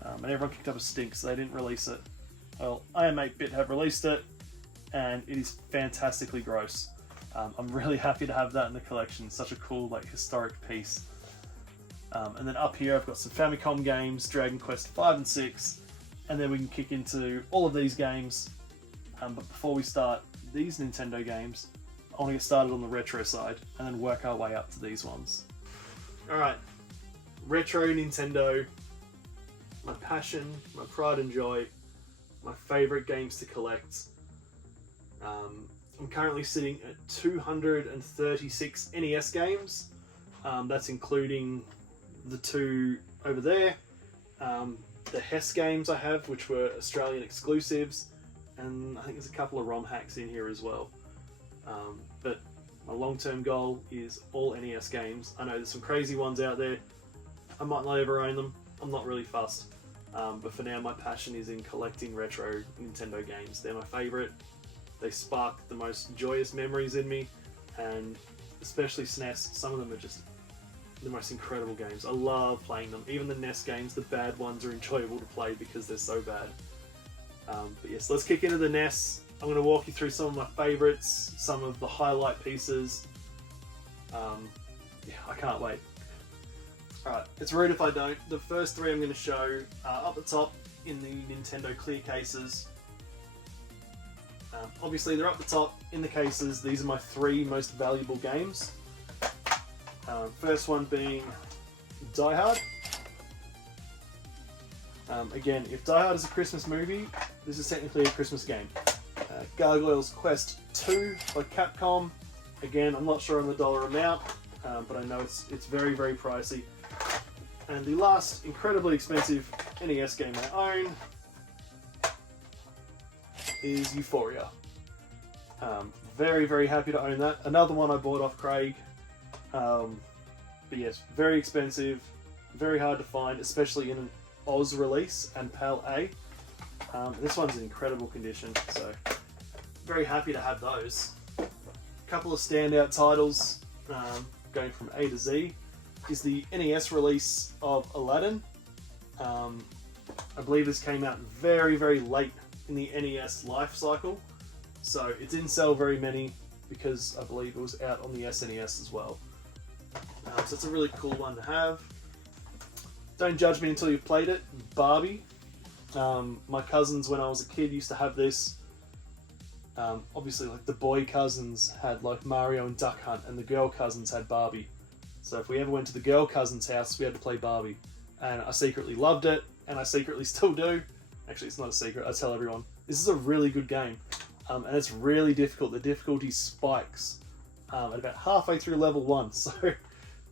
and everyone kicked up a stink, so they didn't release it. Well, I Am 8-Bit have released it, and it is fantastically gross. I'm really happy to have that in the collection. Such a cool, historic piece. And then up here I've got some Famicom games, Dragon Quest 5 and 6, and then we can kick into all of these games. But before we start these Nintendo games, I want to get started on the retro side and then work our way up to these ones. Alright, retro Nintendo, my passion, my pride and joy, my favourite games to collect. I'm currently sitting at 236 NES games. That's including the 2 over there, the HES games I have, which were Australian exclusives, and I think there's a couple of ROM hacks in here as well. But my long-term goal is all NES games. I know there's some crazy ones out there. I might not ever own them. I'm not really fussed. But for now, my passion is in collecting retro Nintendo games. They're my favourite. They spark the most joyous memories in me, and especially SNES, some of them are just the most incredible games. I love playing them. Even the NES games, the bad ones, are enjoyable to play because they're so bad. But yes, let's kick into the NES. I'm going to walk you through some of my favourites, some of the highlight pieces. Yeah, I can't wait. Alright, it's rude if I don't. The first 3 I'm going to show are up the top in the Nintendo clear cases. Obviously they're up the top in the cases. These are my 3 most valuable games. First one being Die Hard. Again, if Die Hard is a Christmas movie, this is technically a Christmas game. Gargoyles Quest 2 by Capcom. Again, I'm not sure on the dollar amount, but I know it's very, very pricey. And the last incredibly expensive NES game I own is Euphoria. Very, very happy to own that. Another one I bought off Craig. But yes, very expensive, very hard to find, especially in an Oz release and PAL A. This one's in incredible condition, so very happy to have those. A couple of standout titles, going from A to Z, is the NES release of Aladdin. I believe this came out very, very late in the NES life cycle, so it didn't sell very many because I believe it was out on the SNES as well. So it's a really cool one to have. Don't judge me until you've played it. Barbie. My cousins, when I was a kid, used to have this. Obviously, like the boy cousins had like Mario and Duck Hunt, and the girl cousins had Barbie. So if we ever went to the girl cousin's house, we had to play Barbie. And I secretly loved it, and I secretly still do. Actually, it's not a secret, I tell everyone. This is a really good game. And it's really difficult. The difficulty spikes at about halfway through level 1. So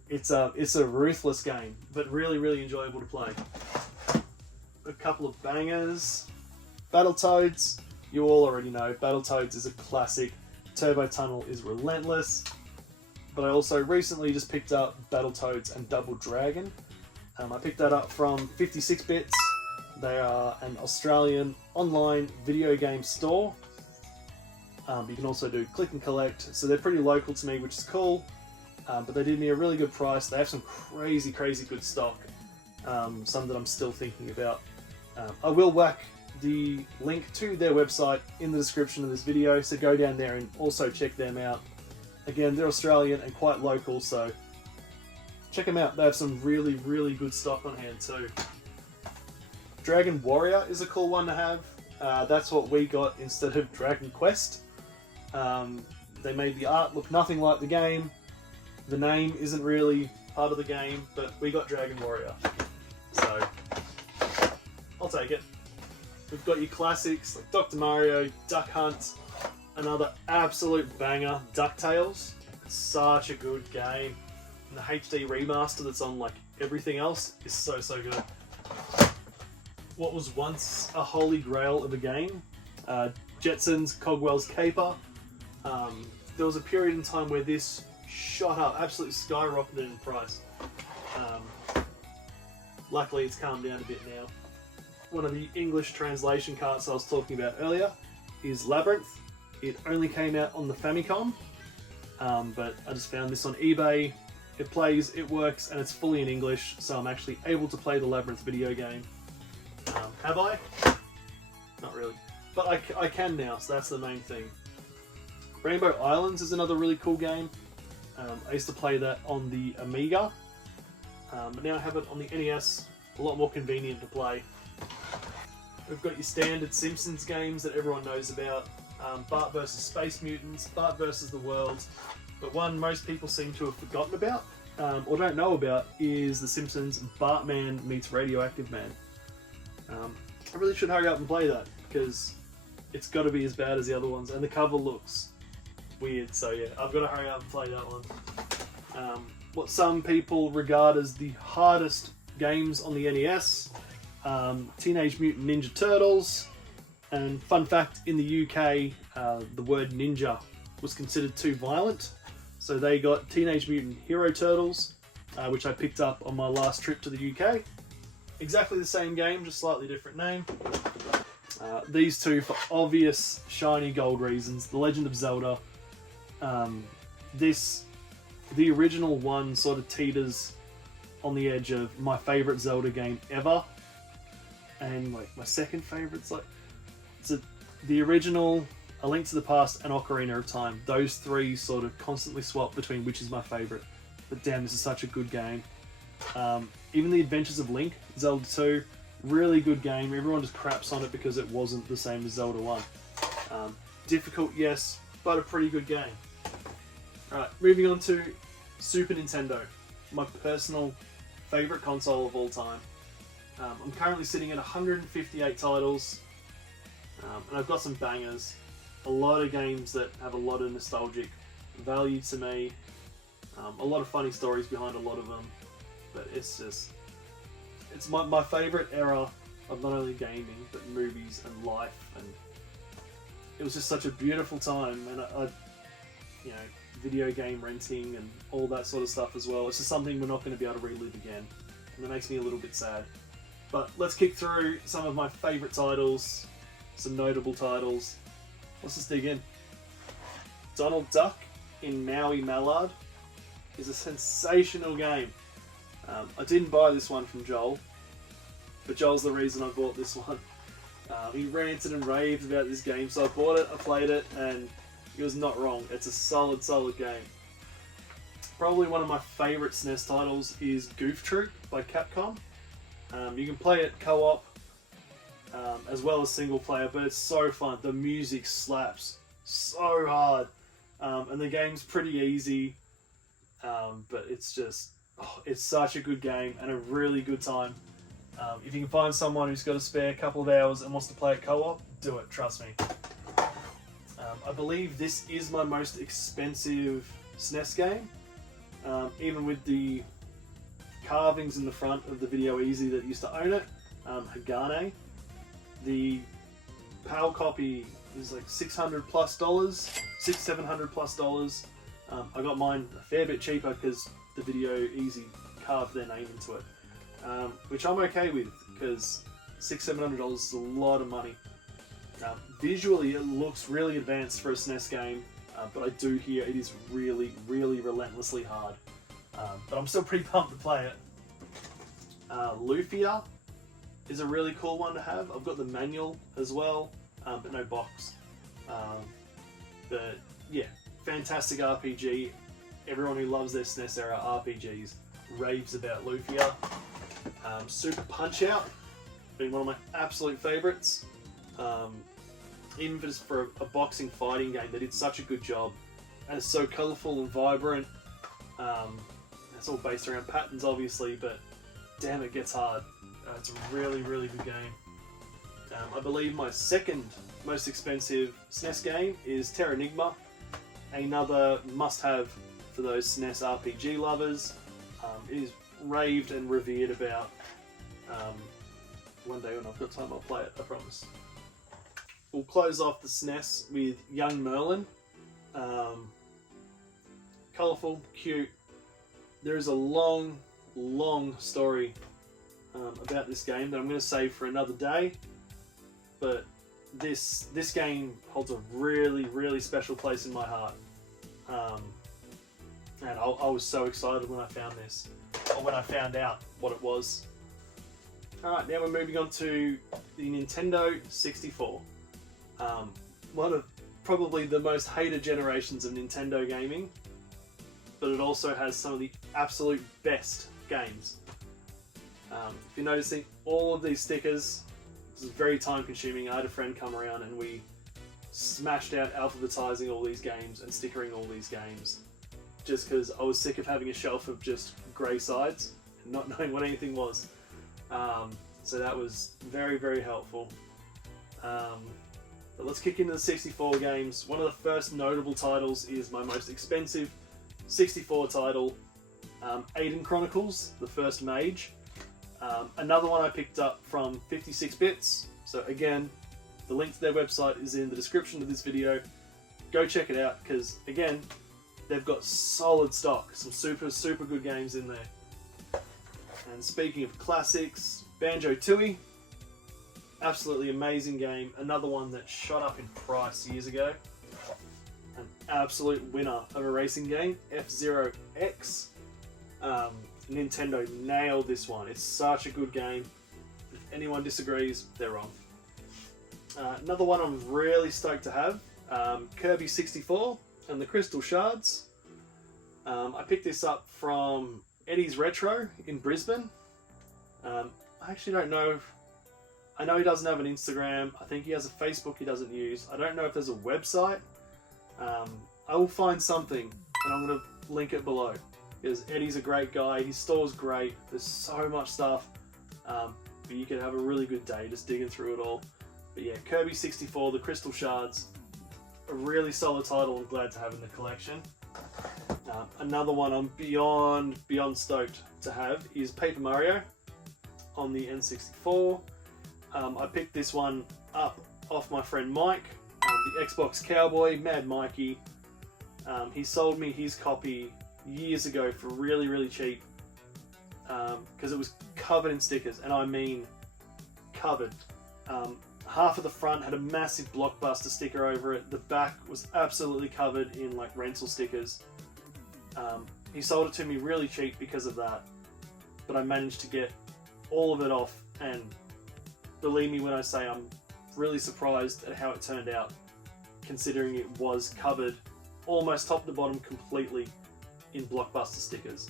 it's a ruthless game, but really, really enjoyable to play. A couple of bangers. Battletoads. You all already know, Battletoads is a classic. Turbo Tunnel is relentless. But I also recently just picked up Battletoads and Double Dragon. I picked that up from 56 Bits. They are an Australian online video game store. You can also do click and collect, so they're pretty local to me, which is cool. But they did me a really good price. They have some crazy, crazy good stock. Some that I'm still thinking about. I will whack the link to their website in the description of this video, so go down there and also check them out. Again, they're Australian and quite local, so check them out. They have some really, really good stock on hand too. Dragon Warrior is a cool one to have. That's what we got instead of Dragon Quest. They made the art look nothing like the game. The name isn't really part of the game, but we got Dragon Warrior. So, I'll take it. We've got your classics like Dr. Mario, Duck Hunt, another absolute banger, DuckTales. It's such a good game. And the HD remaster that's on like everything else is so, so good. What was once a holy grail of a game, Jetsons Cogwell's Caper. There was a period in time where this shot up, absolutely skyrocketed in price. Luckily it's calmed down a bit now. One of the English translation carts I was talking about earlier is Labyrinth. It only came out on the Famicom, but I just found this on eBay. It plays, it works, and it's fully in English, so I'm actually able to play the Labyrinth video game. Have I? Not really. But I can now, so that's the main thing. Rainbow Islands is another really cool game. I used to play that on the Amiga, but now I have it on the NES, a lot more convenient to play. We've got your standard Simpsons games that everyone knows about. Bart vs. Space Mutants, Bart vs. the World, but one most people seem to have forgotten about, or don't know about, is The Simpsons Bartman meets Radioactive Man. I really should hurry up and play that, because it's got to be as bad as the other ones, and the cover looks weird, so yeah, I've got to hurry up and play that one. What some people regard as the hardest games on the NES, Teenage Mutant Ninja Turtles, and fun fact, in the UK, the word ninja was considered too violent, so they got Teenage Mutant Hero Turtles, which I picked up on my last trip to the UK. Exactly the same game, just slightly different name. These two, for obvious shiny gold reasons, The Legend of Zelda. The original one sort of teeters on the edge of my favourite Zelda game ever, and like my second favourite's like the original, A Link to the Past, and Ocarina of Time. Those three sort of constantly swap between which is my favourite. But damn, this is such a good game. Even The Adventures of Link, Zelda 2, really good game. Everyone just craps on it because it wasn't the same as Zelda 1. Difficult, yes, but a pretty good game. Alright, moving on to Super Nintendo, my personal favourite console of all time. I'm currently sitting at 158 titles, and I've got some bangers. A lot of games that have a lot of nostalgic value to me. A lot of funny stories behind a lot of them, but it's my favourite era of not only gaming but movies and life, and it was just such a beautiful time. And I you know, video game renting and all that sort of stuff as well. It's just something we're not going to be able to relive again, and it makes me a little bit sad. But let's kick through some of my favourite titles, some notable titles. Let's just dig in. Donald Duck in Maui Mallard is a sensational game. I didn't buy this one from Joel, but Joel's the reason I bought this one. He ranted and raved about this game, so I bought it, I played it, and he was not wrong. It's a solid game. Probably one of my favourite SNES titles is Goof Troop by Capcom. You can play it co-op as well as single player, but it's so fun. The music slaps so hard, and the game's pretty easy, but it's just, it's such a good game and a really good time. If you can find someone who's got a spare couple of hours and wants to play it co-op, do it, trust me. I believe this is my most expensive SNES game, even with the carvings in the front of the Video Easy that used to own it, Hagane. The PAL copy is like $600+, $700+. I got mine a fair bit cheaper because the Video Easy carved their name into it, which I'm okay with because $600-700 is a lot of money. Visually, it looks really advanced for a SNES game, but I do hear it is really relentlessly hard. But I'm still pretty pumped to play it. Lufia is a really cool one to have. I've got the manual as well, but no box. But yeah, fantastic RPG. Everyone who loves their SNES era RPGs raves about Lufia. Super Punch-Out being one of my absolute favourites. Even just for a boxing fighting game, they did such a good job, and it's so colourful and vibrant. It's all based around patterns, obviously, but damn, it gets hard. It's a really good game. I believe my second most expensive SNES game is Terranigma, another must-have for those SNES RPG lovers. It is raved and revered about. One day when I've got time, I'll play it, I promise. We'll close off the SNES with Young Merlin. Colourful, cute. There is a long story about this game that I'm going to save for another day. But this game holds a really special place in my heart. And I was so excited when I found this, or when I found out what it was. Alright, now we're moving on to the Nintendo 64. One of probably the most hated generations of Nintendo gaming, but it also has some of the absolute best games. If you're noticing all of these stickers, this is very time consuming. I had a friend come around and we smashed out alphabetizing all these games and stickering all these games, just because I was sick of having a shelf of just grey sides and not knowing what anything was. So that was very helpful. But let's kick into the 64 games. One of the first notable titles is my most expensive 64 title, Aiden Chronicles, the First Mage. Another one I picked up from 56 Bits. So again, the link to their website is in the description of this video. Go check it out because, again, they've got solid stock. Some super good games in there. And speaking of classics, Banjo-Tooie. Absolutely amazing game. Another one that shot up in price years ago. An absolute winner of a racing game, F-Zero X. Nintendo nailed this one. It's such a good game. If anyone disagrees, they're wrong. Another one I'm really stoked to have, Kirby 64 and the Crystal Shards. I picked this up from Eddie's Retro in Brisbane. I actually don't know if... I know he doesn't have an Instagram. I think he has a Facebook he doesn't use. I don't know if there's a website. I will find something and I'm going to link it below. Because Eddie's a great guy. His store's great. There's so much stuff. But you can have a really good day just digging through it all. But yeah, Kirby 64, the Crystal Shards. A really solid title I'm glad to have in the collection. Another one I'm beyond stoked to have is Paper Mario on the N64. I picked this one up off my friend Mike, the Xbox Cowboy, Mad Mikey. He sold me his copy years ago for really cheap because it was covered in stickers, and I mean covered. Half of the front had a massive Blockbuster sticker over it. The back was absolutely covered in like rental stickers. He sold it to me really cheap because of that, but I managed to get all of it off, and believe me when I say I'm really surprised at how it turned out, considering it was covered almost top to bottom completely in Blockbuster stickers.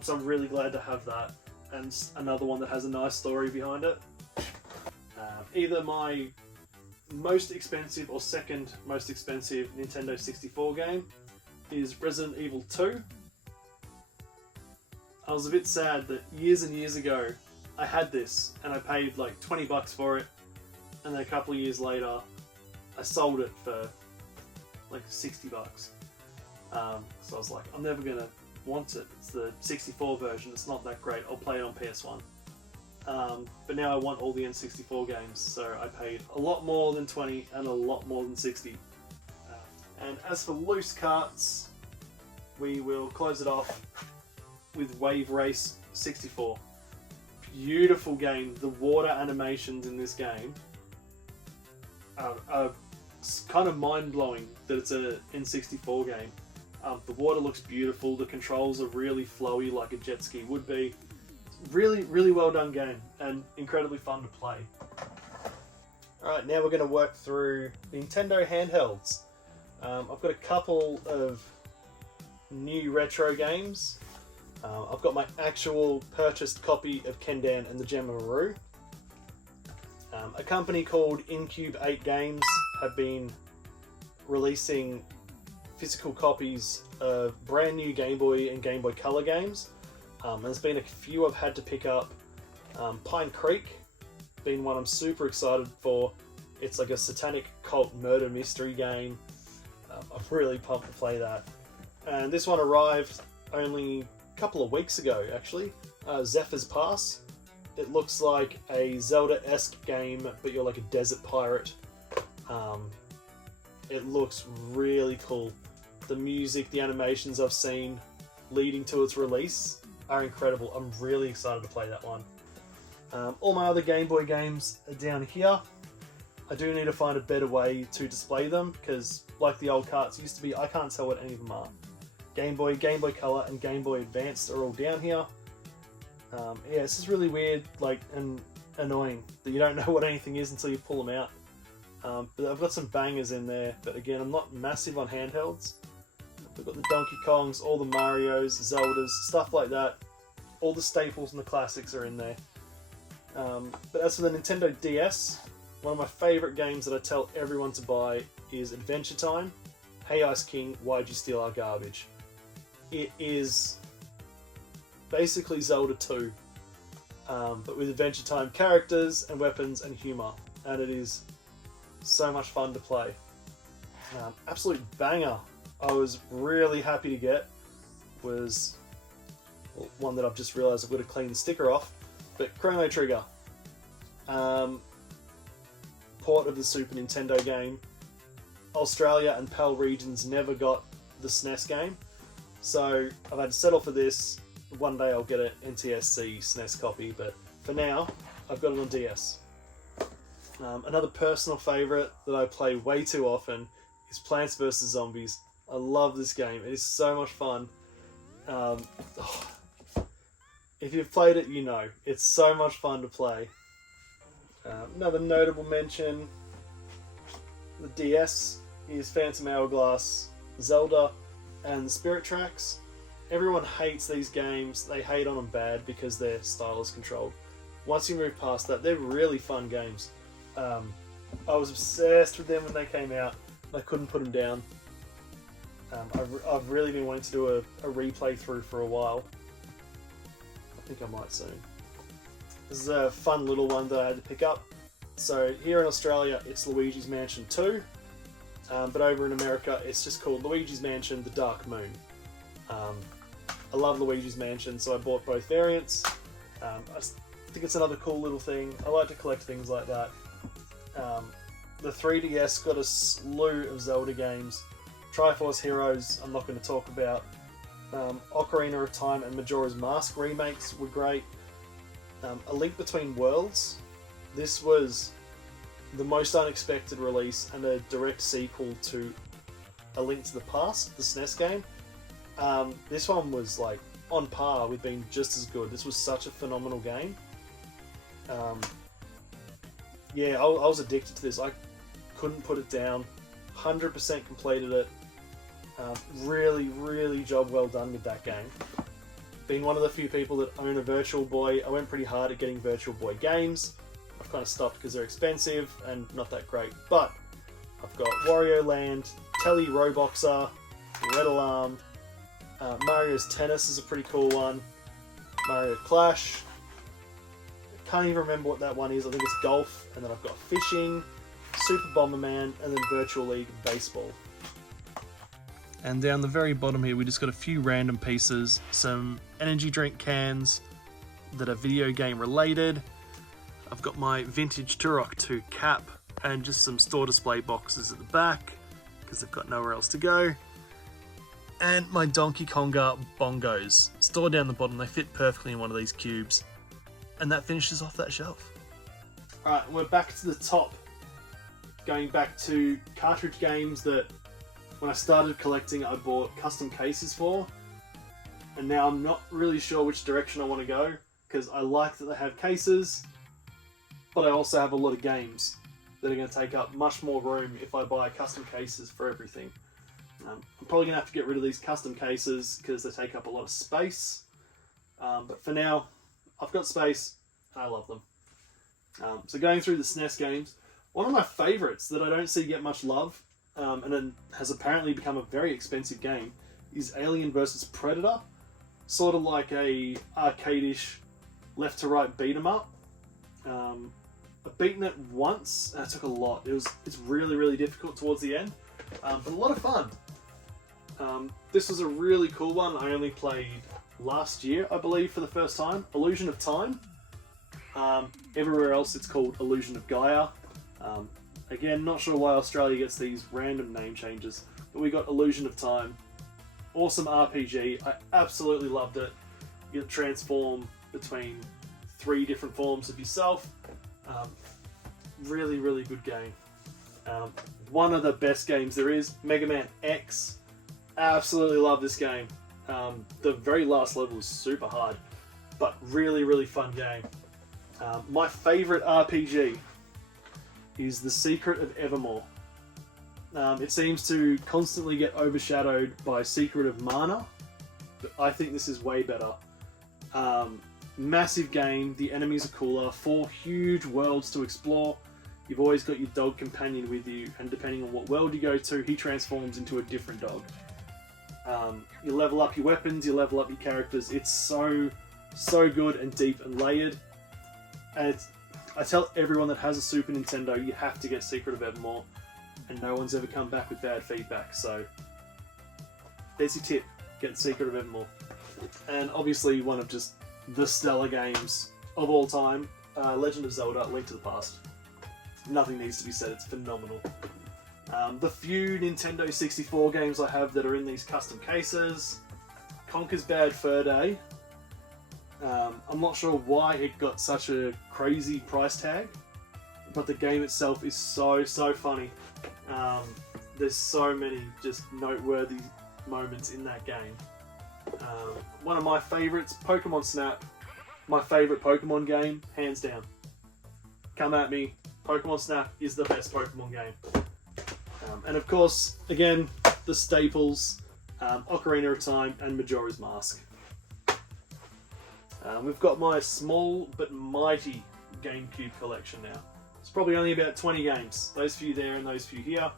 So I'm really glad to have that, and another one that has a nice story behind it. Either my most expensive or second most expensive Nintendo 64 game is Resident Evil 2. I was a bit sad that years and years ago I had this and I paid like 20 bucks for it, and then a couple of years later I sold it for like 60 bucks. So I was like, I'm never gonna want it. It's the 64 version, it's not that great, I'll play it on PS1. But now I want all the N64 games, so I paid a lot more than 20 and a lot more than 60. And as for loose carts, we will close it off with Wave Race 64. Beautiful game. The water animations in this game are kind of mind-blowing that it's a N64 game. The water looks beautiful, the controls are really flowy like a jet ski would be. Really well done game, and incredibly fun to play. Alright, now we're going to work through Nintendo handhelds. I've got a couple of new retro games. I've got my actual purchased copy of Kendan and the Gem of Maru. A company called Incube 8 Games have been releasing physical copies of brand new Game Boy and Game Boy Color games. There's been a few I've had to pick up. Pine Creek being one I'm super excited for. It's like a satanic cult murder mystery game. I'm really pumped to play that. And this one arrived only a couple of weeks ago, actually. Zephyr's Pass. It looks like a Zelda-esque game, but you're like a desert pirate. It looks really cool. The music, the animations I've seen leading to its release are incredible. I'm really excited to play that one. All my other Game Boy games are down here. I do need to find a better way to display them, because like the old carts used to be, I can't tell what any of them are. Game Boy, Game Boy Color, and Game Boy Advance are all down here. Yeah, this is really weird, like, and annoying that you don't know what anything is until you pull them out. But I've got some bangers in there, but again, I'm not massive on handhelds. We've got the Donkey Kongs, all the Marios, Zeldas, stuff like that. All the staples and the classics are in there. But as for the Nintendo DS, one of my favourite games that I tell everyone to buy is Adventure Time. Hey Ice King, why'd you steal our garbage? It is basically Zelda 2, but with Adventure Time characters and weapons and humour, and it is so much fun to play. Absolute banger. I was really happy to get was one that I've just realised I've got to clean the sticker off, but Chrono Trigger. Port of the Super Nintendo game. Australia and PAL regions never got the SNES game, so I've had to settle for this. One day I'll get an NTSC SNES copy, but for now I've got it on DS. Another personal favourite that I play way too often is Plants vs Zombies. I love this game. It is so much fun. If you've played it, you know. It's so much fun to play. Another notable mention, the DS is Phantom Hourglass, Zelda, and Spirit Tracks. Everyone hates these games. They hate on them bad because their style is controlled. Once you move past that, they're really fun games. I was obsessed with them when they came out. I couldn't put them down. I've really been wanting to do a replay through for a while. I think I might soon. This is a fun little one that I had to pick up. So here in Australia, it's Luigi's Mansion 2, but over in America, it's just called Luigi's Mansion: The Dark Moon. I love Luigi's Mansion, so I bought both variants. I think it's another cool little thing. I like to collect things like that. The 3DS got a slew of Zelda games. Triforce Heroes, I'm not going to talk about. Ocarina of Time and Majora's Mask remakes were great. A Link Between Worlds. This was the most unexpected release and a direct sequel to A Link to the Past, the SNES game. This one was like on par with being just as good. This was such a phenomenal game. Yeah, I was addicted to this. I couldn't put it down. 100% completed it. Really job well done with that game. Being one of the few people that own a Virtual Boy, I went pretty hard at getting Virtual Boy games. I've kind of stopped because they're expensive and not that great. But I've got Wario Land, Telly Roboxer, Red Alarm, Mario's Tennis is a pretty cool one, Mario Clash. Can't even remember what that one is. I think it's Golf, and then I've got Fishing, Super Bomberman, and then Virtual League Baseball. And down the very bottom here, we just got a few random pieces, some energy drink cans that are video game related. I've got my vintage Turok 2 cap, and just some store display boxes at the back, because they've got nowhere else to go. And my Donkey Konga bongos. Stored down the bottom, they fit perfectly in one of these cubes. And that finishes off that shelf. Alright, we're back to the top. Going back to cartridge games that when I started collecting I bought custom cases for. And now I'm not really sure which direction I want to go, because I like that they have cases, but I also have a lot of games that are going to take up much more room if I buy custom cases for everything. I'm probably going to have to get rid of these custom cases because they take up a lot of space. But for now, I've got space and I love them. So going through the SNES games, one of my favourites that I don't see get much love, and it has apparently become a very expensive game, is Alien vs Predator. Sort of like a arcade-ish left to right beat 'em up. I've beaten it once and it took a lot. It's really difficult towards the end, but a lot of fun. This was a really cool one. I only played last year, I believe, for the first time. Illusion of Time. Everywhere else it's called Illusion of Gaia. Again, not sure why Australia gets these random name changes, but we got Illusion of Time. Awesome RPG. I absolutely loved it. You can transform between 3 different forms of yourself. Really good game. One of the best games there is, Mega Man X. Absolutely love this game. The very last level is super hard, but really fun game. My favourite RPG is The Secret of Evermore. It seems to constantly get overshadowed by Secret of Mana, but I think this is way better. Massive game, the enemies are cooler, 4 huge worlds to explore. You've always got your dog companion with you, and depending on what world you go to, he transforms into a different dog. You level up your weapons, you level up your characters. It's so good and deep and layered. And I tell everyone that has a Super Nintendo, you have to get Secret of Evermore, and no one's ever come back with bad feedback, so there's your tip, get Secret of Evermore. And obviously one of just the stellar games of all time, Legend of Zelda, Link to the Past. Nothing needs to be said, it's phenomenal. The few Nintendo 64 games I have that are in these custom cases, Conker's Bad Fur Day. I'm not sure why it got such a crazy price tag, but the game itself is so funny. There's so many just noteworthy moments in that game. One of my favourites, Pokemon Snap. My favourite Pokemon game, hands down. Come at me, Pokemon Snap is the best Pokemon game. And of course, again, the staples, Ocarina of Time and Majora's Mask. We've got my small but mighty GameCube collection now. It's probably only about 20 games. Those few there and those few here.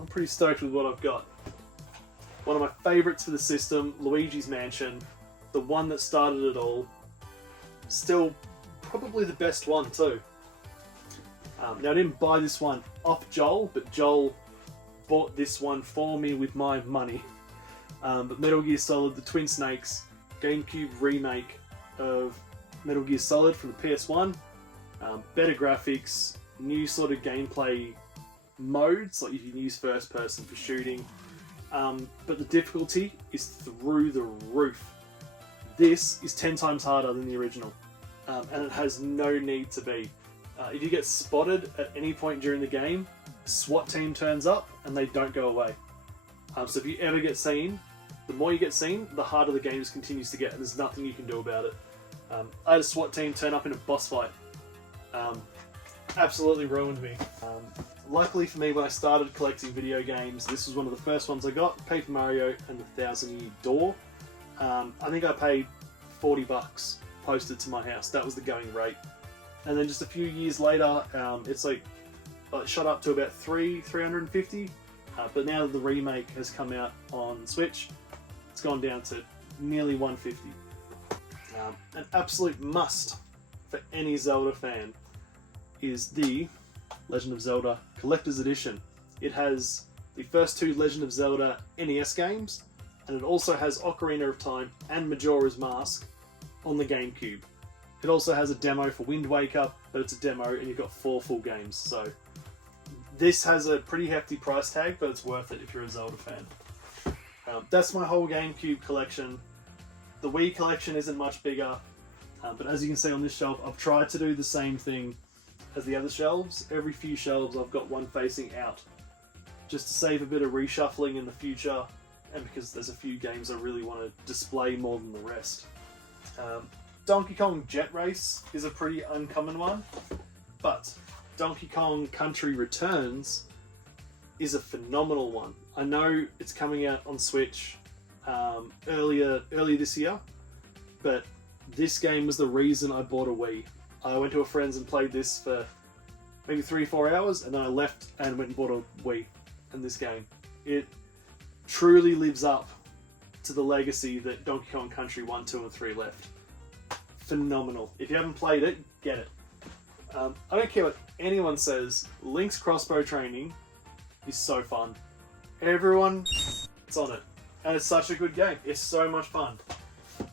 I'm pretty stoked with what I've got. One of my favourites for the system, Luigi's Mansion. The one that started it all. Still probably the best one too. Now I didn't buy this one off Joel, but Joel bought this one for me with my money. But Metal Gear Solid, the Twin Snakes, GameCube remake of Metal Gear Solid from the PS1, better graphics, new sort of gameplay modes, like you can use first person for shooting, but the difficulty is through the roof. This is 10 times harder than the original, and it has no need to be. If you get spotted at any point during the game, a SWAT team turns up and they don't go away. So if you ever get seen, the more you get seen, the harder the game just continues to get, and there's nothing you can do about it. I had a SWAT team turn up in a boss fight. Absolutely ruined me. Luckily for me, when I started collecting video games, this was one of the first ones I got, Paper Mario and the Thousand Year Door. I think I paid $40 posted to my house. That was the going rate. And then just a few years later, it's like it shot up to about $350. But now that the remake has come out on Switch, it's gone down to nearly $150. An absolute must for any Zelda fan is the Legend of Zelda Collector's Edition. It has the first 2 Legend of Zelda NES games, and it also has Ocarina of Time and Majora's Mask on the GameCube. It also has a demo for Wind Waker, but it's a demo and you've got 4 full games. So this has a pretty hefty price tag, but it's worth it if you're a Zelda fan. That's my whole GameCube collection. The Wii collection isn't much bigger, but as you can see on this shelf, I've tried to do the same thing as the other shelves. Every few shelves I've got one facing out, just to save a bit of reshuffling in the future, and because there's a few games I really want to display more than the rest. Donkey Kong Jet Race is a pretty uncommon one, but Donkey Kong Country Returns is a phenomenal one. I know it's coming out on Switch earlier this year, but this game was the reason I bought a Wii. I went to a friend's and played this for maybe 3-4 hours, and then I left and went and bought a Wii in this game. It truly lives up to the legacy that Donkey Kong Country 1, 2 and 3 left. Phenomenal. If you haven't played it, get it. I don't care what anyone says, Link's crossbow training is so fun. Everyone's on it. And it's such a good game. It's so much fun.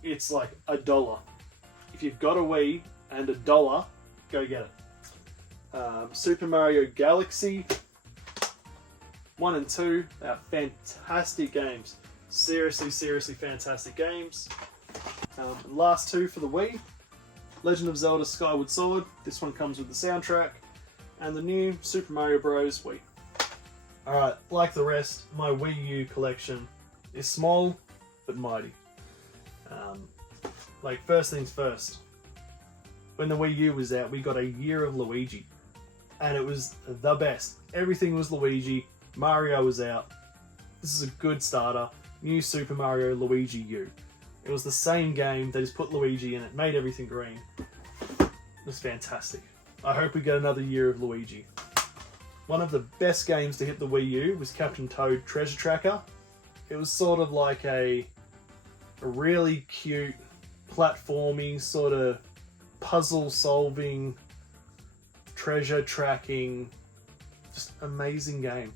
It's like $1. If you've got a Wii and $1, go get it. Super Mario Galaxy 1 and 2 are fantastic games. Seriously fantastic games. Last 2 for the Wii. Legend of Zelda Skyward Sword. This one comes with the soundtrack. And the new Super Mario Bros. Wii. Alright, like the rest, my Wii U collection is small but mighty. First things first. When the Wii U was out, we got a year of Luigi. And it was the best. Everything was Luigi. Mario was out. This is a good starter. New Super Mario Luigi U. It was the same game, they just put Luigi in it, made everything green. It was fantastic. I hope we get another year of Luigi. One of the best games to hit the Wii U was Captain Toad Treasure Tracker. It was sort of like a really cute, platforming, sort of puzzle solving, treasure tracking, just amazing game.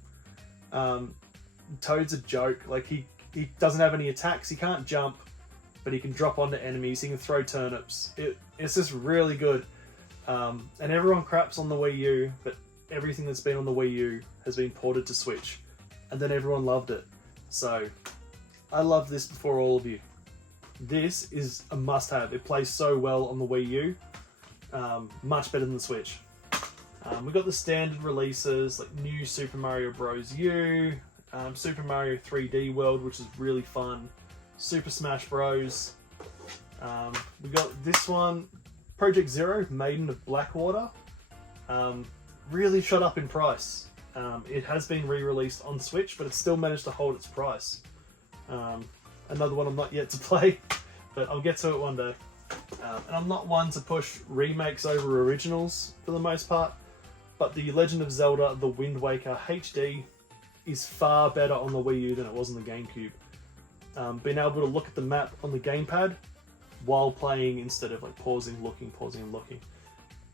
Toad's a joke. Like he doesn't have any attacks, he can't jump, but he can drop onto enemies, he can throw turnips. It's just really good. And everyone craps on the Wii U, but everything that's been on the Wii U has been ported to Switch. And then everyone loved it. So, I loved this before all of you. This is a must-have. It plays so well on the Wii U. Much better than the Switch. We've got the standard releases, like new Super Mario Bros. U, Super Mario 3D World, which is really fun, Super Smash Bros. We got this one, Project Zero, Maiden of Blackwater. Really shot up in price. It has been re-released on Switch, but it's still managed to hold its price. Another one I'm not yet to play, but I'll get to it one day. And I'm not one to push remakes over originals for the most part, but the Legend of Zelda The Wind Waker HD is far better on the Wii U than it was on the GameCube. Being able to look at the map on the gamepad while playing instead of like pausing and looking,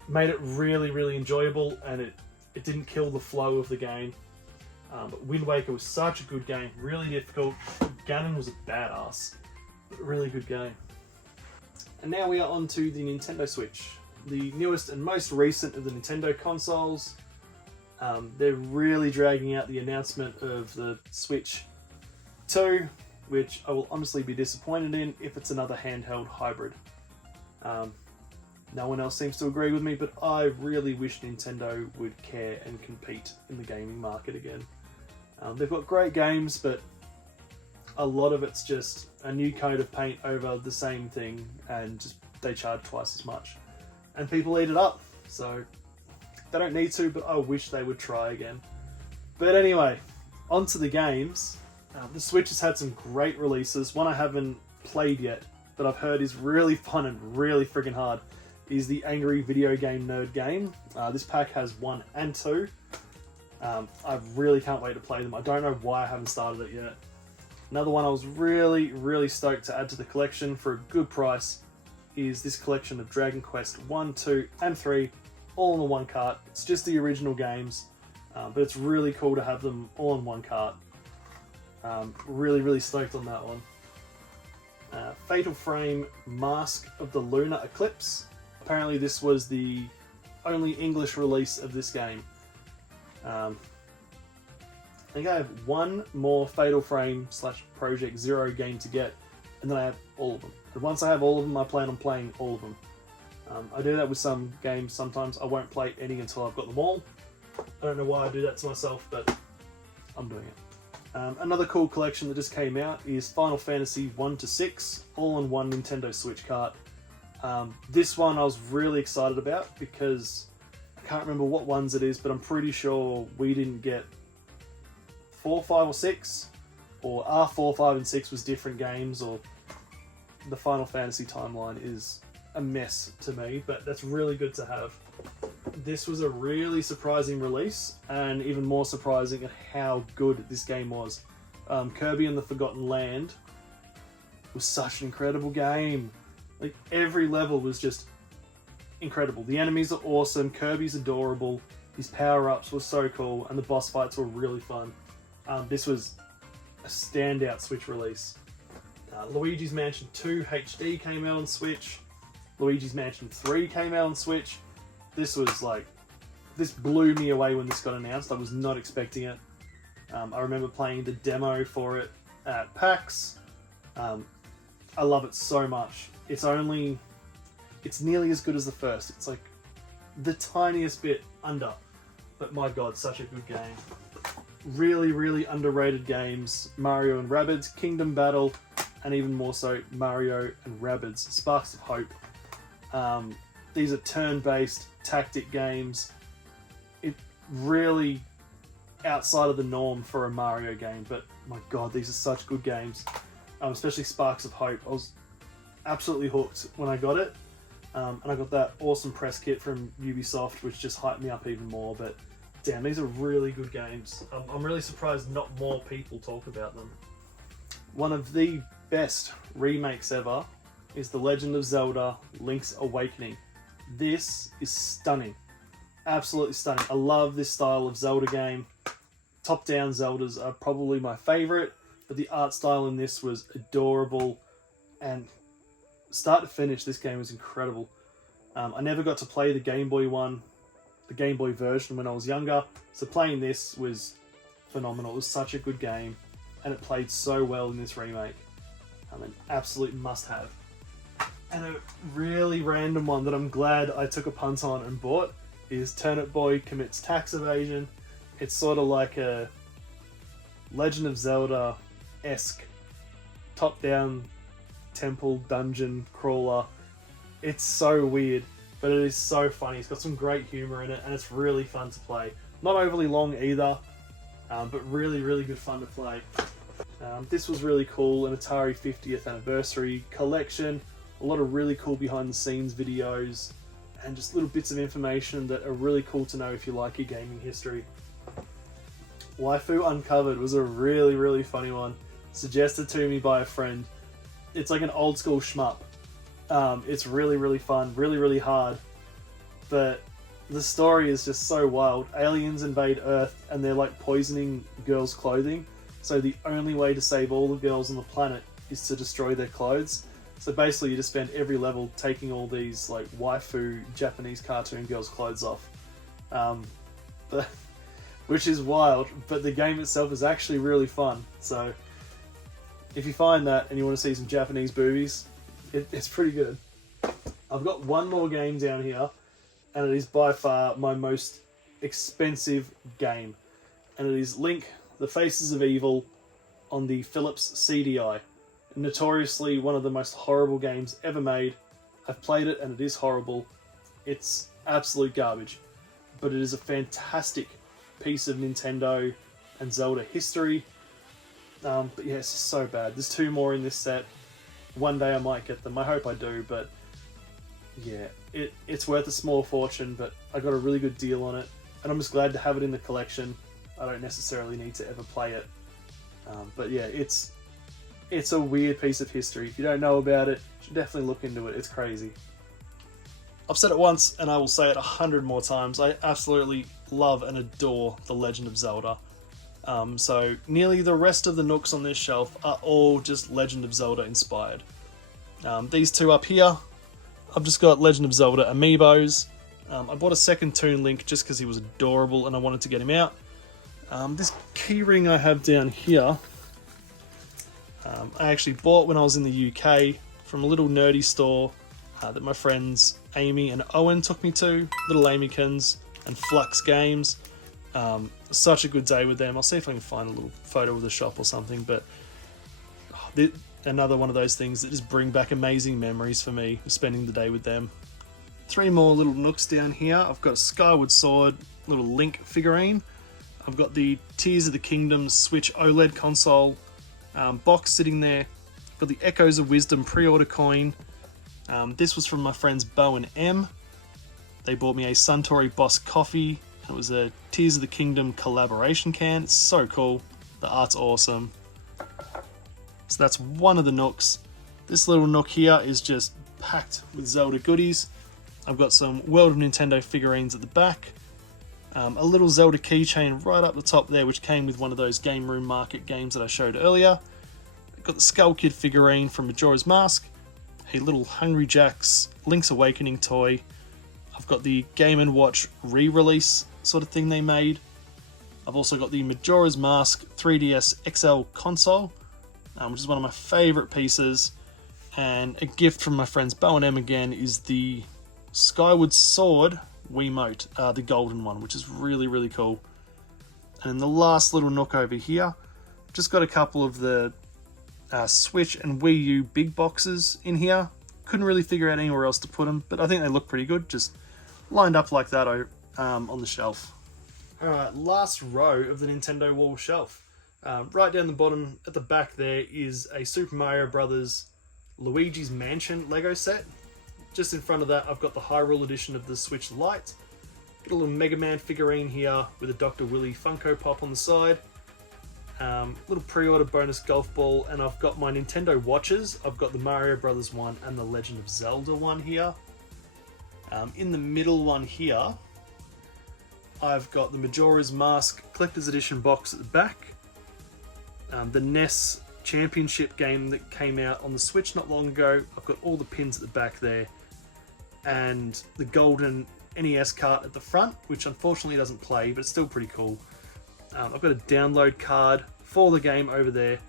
made it really enjoyable, and it didn't kill the flow of the game. But Wind Waker was such a good game, really difficult, Ganon was a badass, but a really good game. And now we are on to the Nintendo Switch, the newest and most recent of the Nintendo consoles. They're really dragging out the announcement of the Switch 2, which I will honestly be disappointed in if it's another handheld hybrid. No one else seems to agree with me, but I really wish Nintendo would care and compete in the gaming market again. They've got great games, but a lot of it's just a new coat of paint over the same thing, and just they charge twice as much. And people eat it up, so they don't need to, but I wish they would try again. But anyway, on to the games. The Switch has had some great releases. One I haven't played yet, but I've heard is really fun and really friggin' hard, is the Angry Video Game Nerd game. This pack has 1 and 2. I really can't wait to play them. I don't know why I haven't started it yet. Another one I was really stoked to add to the collection for a good price is this collection of Dragon Quest 1, 2 and 3 all in the one cart. It's just the original games, but it's really cool to have them all in one cart. Really stoked on that one. Fatal Frame Mask of the Lunar Eclipse. Apparently this was the only English release of this game. I think I have one more Fatal Frame / Project Zero game to get, and then I have all of them. And once I have all of them, I plan on playing all of them. I do that with some games sometimes. I won't play any until I've got them all. I don't know why I do that to myself, but I'm doing it. Another cool collection that just came out is Final Fantasy 1 to 6, all in one Nintendo Switch cart. This one I was really excited about because I can't remember what ones it is, but I'm pretty sure we didn't get 4, 5 or 6, or R4, 5 and 6 was different games, or the Final Fantasy timeline is a mess to me, but that's really good to have. This was a really surprising release, and even more surprising at how good this game was. Kirby and the Forgotten Land was such an incredible game. Like, every level was just incredible. The enemies are awesome, Kirby's adorable, his power-ups were so cool, and the boss fights were really fun. This was a standout Switch release. Luigi's Mansion 2 HD came out on Switch. Luigi's Mansion 3 came out on Switch. This blew me away when this got announced. I was not expecting it. I remember playing the demo for it at PAX. I love it so much. It's nearly as good as the first. It's like the tiniest bit under, but my god, such a good game. Really underrated games. Mario and Rabbids, Kingdom Battle, and even more so, Mario and Rabbids, Sparks of Hope. These are turn-based tactic games. It really outside of the norm for a Mario game, but my god, these are such good games. Especially Sparks of Hope. I was absolutely hooked when I got it. And I got that awesome press kit from Ubisoft, which just hyped me up even more, but damn, these are really good games. I'm really surprised not more people talk about them. One of the best remakes ever is The Legend of Zelda Link's Awakening. This is stunning. Absolutely stunning. I love this style of Zelda game. Top-down Zeldas are probably my favourite, but the art style in this was adorable, and start to finish, this game was incredible. I never got to play the Game Boy one, the Game Boy version, when I was younger, so playing this was phenomenal. It was such a good game, and it played so well in this remake. An absolute must-have. And a really random one that I'm glad I took a punt on and bought is Turnip Boy Commits Tax Evasion. It's sort of like a Legend of Zelda-esque top-down temple dungeon crawler. It's so weird, but it is so funny. It's got some great humor in it, and it's really fun to play. Not overly long either, but really good fun to play. This was really cool, an Atari 50th anniversary collection, a lot of really cool behind the scenes videos, and just little bits of information that are really cool to know if you like your gaming history. Waifu Uncovered was a really funny one, suggested to me by a friend. It's like an old school shmup. It's really fun, really hard, but the story is just so wild. Aliens invade Earth and they're like poisoning girls' clothing, So the only way to save all the girls on the planet is to destroy their clothes. So basically you just spend every level taking all these like waifu Japanese cartoon girls' clothes off. Which is wild, but the game itself is actually really fun. So if you find that and you want to see some Japanese boobies, it's pretty good. I've got one more game down here, and it is by far my most expensive game. And it is Link, The Faces of Evil on the Philips CDI. Notoriously one of the most horrible games ever made. I've played it and it is horrible. It's absolute garbage. But it is a fantastic piece of Nintendo and Zelda history. But yeah, it's just so bad. There's 2 more in this set. One day I might get them. I hope I do, but yeah, it's worth a small fortune, but I got a really good deal on it. And I'm just glad to have it in the collection. I don't necessarily need to ever play it. But yeah, it's a weird piece of history. If you don't know about it, you should definitely look into it. It's crazy. I've said it once, and I will say it 100 more times. I absolutely love and adore The Legend of Zelda. So nearly the rest of the nooks on this shelf are all just Legend of Zelda inspired. These 2 up here, I've just got Legend of Zelda amiibos. I bought a second Toon Link just because he was adorable and I wanted to get him out. This keyring I have down here, I actually bought when I was in the UK from a little nerdy store that my friends Amy and Owen took me to, Little Amykins and Flux Games. Such a good day with them. I'll see if I can find a little photo of the shop or something, but another one of those things that just bring back amazing memories for me of spending the day with them. 3 more little nooks down here. I've got a Skyward Sword little Link figurine. I've got the Tears of the Kingdom Switch OLED console box sitting there. I've got the Echoes of Wisdom pre-order coin. This was from my friends Bo and M. They bought me a Suntory Boss coffee. It was a Tears of the Kingdom collaboration can. It's so cool. The art's awesome. So that's one of the nooks. This little nook here is just packed with Zelda goodies. I've got some World of Nintendo figurines at the back. A little Zelda keychain right up the top there, which came with one of those Game Room Market games that I showed earlier. I've got the Skull Kid figurine from Majora's Mask. A little Hungry Jack's Link's Awakening toy. I've got the Game & Watch re-release sort of thing they made. I've also got the Majora's Mask 3DS XL console, which is one of my favourite pieces. And a gift from my friends Bo and M again is the Skyward Sword Wiimote, the golden one, which is really, really cool. And the last little nook over here, just got a couple of the Switch and Wii U big boxes in here. Couldn't really figure out anywhere else to put them, but I think they look pretty good, just lined up like that on the shelf. Alright, last row of the Nintendo wall shelf. Right down the bottom at the back there is a Super Mario Brothers Luigi's Mansion Lego set. Just in front of that, I've got the Hyrule edition of the Switch Lite. Got a little Mega Man figurine here with a Dr. Willy Funko Pop on the side. Little pre-order bonus golf ball, and I've got my Nintendo watches. I've got the Mario Brothers one and the Legend of Zelda one here. In the middle one here, I've got the Majora's Mask Collector's Edition box at the back. The NES Championship game that came out on the Switch not long ago. I've got all the pins at the back there. And the golden NES cart at the front, which unfortunately doesn't play, but it's still pretty cool. I've got a download card for the game over there.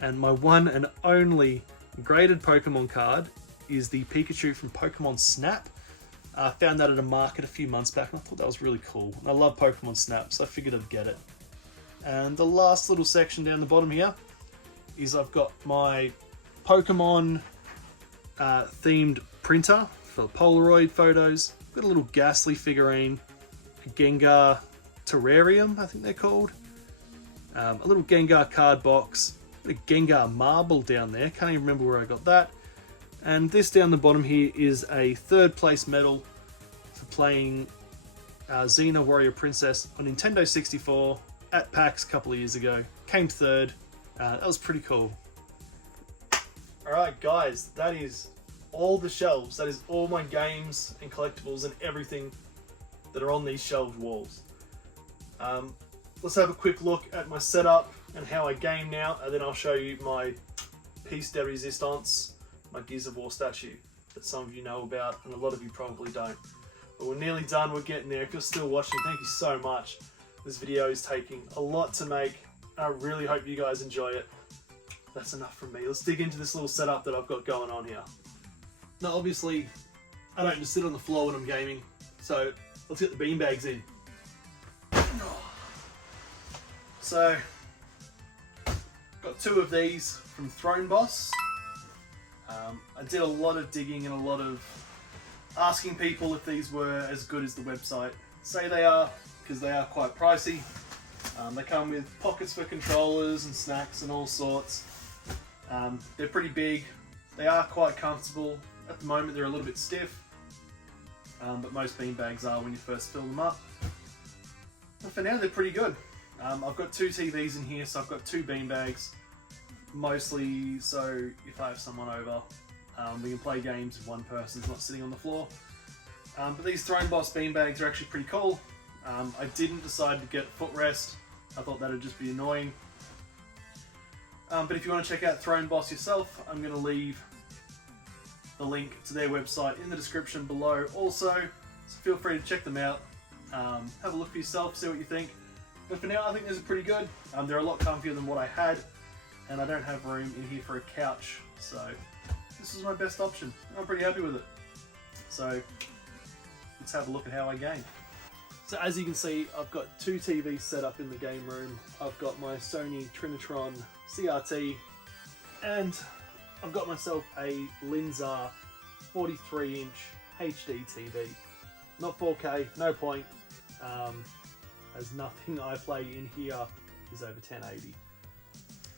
And my one and only graded Pokemon card is the Pikachu from Pokemon Snap. I found that at a market a few months back and I thought that was really cool. And I love Pokemon Snap, so I figured I'd get it. And the last little section down the bottom here is I've got my Pokemon themed printer for Polaroid photos. Got a little Ghastly figurine, a Gengar terrarium, I think they're called. A little Gengar card box, a Gengar marble down there, can't even remember where I got that. And this down the bottom here is a 3rd place medal for playing Xena Warrior Princess on Nintendo 64 at PAX a couple of years ago. Came 3rd. That was pretty cool. Alright guys, that is all the shelves. That is all my games and collectibles and everything that are on these shelved walls. Let's have a quick look at my setup and how I game now, and then I'll show you my piece de resistance, my Gears of War statue that some of you know about and a lot of you probably don't. But we're nearly done, we're getting there. If you're still watching, thank you so much. This video is taking a lot to make. I really hope you guys enjoy it. That's enough from me. Let's dig into this little setup that I've got going on here. Now obviously, I don't just sit on the floor when I'm gaming, so let's get the beanbags in. So, got 2 of these from Throne Boss. I did a lot of digging and a lot of asking people if these were as good as the website say they are, because they are quite pricey. They come with pockets for controllers and snacks and all sorts. They're pretty big. They are quite comfortable. At the moment they're a little bit stiff, but most beanbags are when you first fill them up. But for now they're pretty good. I've got 2 TVs in here, so I've got 2 beanbags, mostly so if I have someone over, we can play games if one person's not sitting on the floor. But these Throne Boss beanbags are actually pretty cool. I didn't decide to get footrest. I thought that would just be annoying. But if you want to check out Throne Boss yourself, I'm going to leave the link to their website in the description below also, so feel free to check them out. Have a look for yourself, see what you think. But for now I think these are pretty good. They're a lot comfier than what I had, and I don't have room in here for a couch, so this is my best option. I'm pretty happy with it. So let's have a look at how I game. So as you can see, I've got 2 TVs set up in the game room. I've got my Sony Trinitron CRT, and I've got myself a Linzar 43-inch HD TV. Not 4K, no point, as nothing I play in here is over 1080.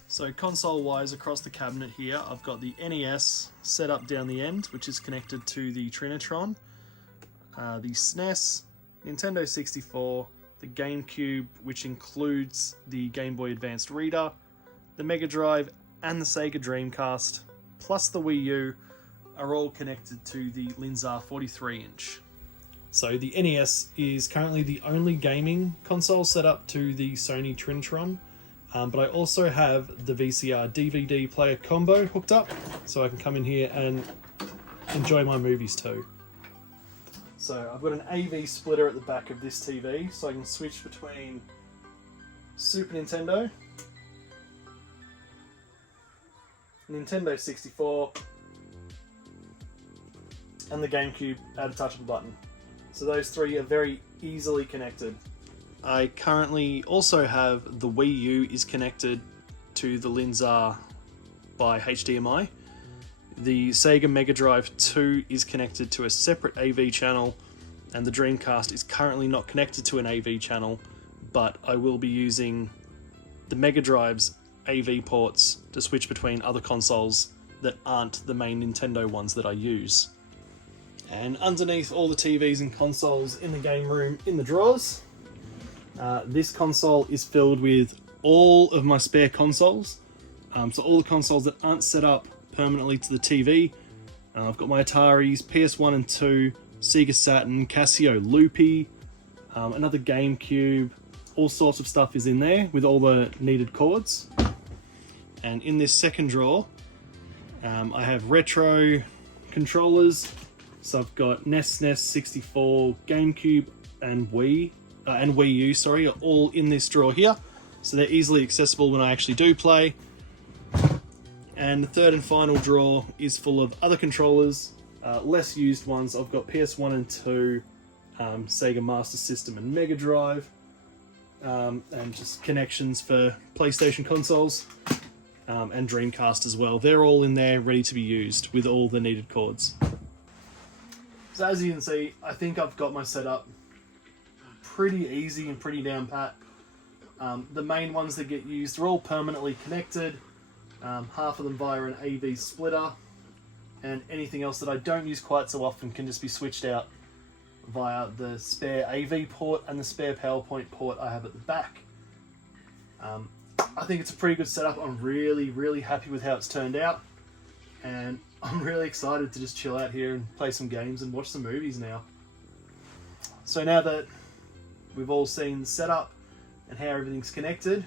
So console-wise, across the cabinet here, I've got the NES set up down the end, which is connected to the Trinitron, the SNES, Nintendo 64, the GameCube, which includes the Game Boy Advanced Reader, the Mega Drive, and the Sega Dreamcast, plus the Wii U, are all connected to the Linzar 43-inch. So the NES is currently the only gaming console set up to the Sony Trinitron, but I also have the VCR DVD player combo hooked up, so I can come in here and enjoy my movies too. So I've got an AV splitter at the back of this TV, so I can switch between Super Nintendo, Nintendo 64, and the GameCube at a touch of a button. So those 3 are very easily connected. I currently also have the Wii U is connected to the Linzar by HDMI. The Sega Mega Drive 2 is connected to a separate AV channel, and the Dreamcast is currently not connected to an AV channel, but I will be using the Mega Drive's AV ports to switch between other consoles that aren't the main Nintendo ones that I use. And underneath all the TVs and consoles in the game room, in the drawers, this console is filled with all of my spare consoles. So all the consoles that aren't set up permanently to the TV. I've got my Ataris, PS1 and 2, Sega Saturn, Casio Loopy, another GameCube, all sorts of stuff is in there with all the needed cords. And in this second drawer, I have retro controllers. So I've got NES, SNES, 64, GameCube, and Wii U, sorry, are all in this drawer here. So they're easily accessible when I actually do play. And the third and final drawer is full of other controllers, less used ones. I've got PS1 and 2, Sega Master System and Mega Drive, and just connections for PlayStation consoles, and Dreamcast as well. They're all in there ready to be used with all the needed cords. So as you can see, I think I've got my setup pretty easy and pretty down pat. The main ones that get used are all permanently connected, half of them via an AV splitter, and anything else that I don't use quite so often can just be switched out via the spare AV port and the spare PowerPoint port I have at the back. I think it's a pretty good setup. I'm really happy with how it's turned out, and I'm really excited to just chill out here and play some games and watch some movies now. So now that we've all seen the setup and how everything's connected,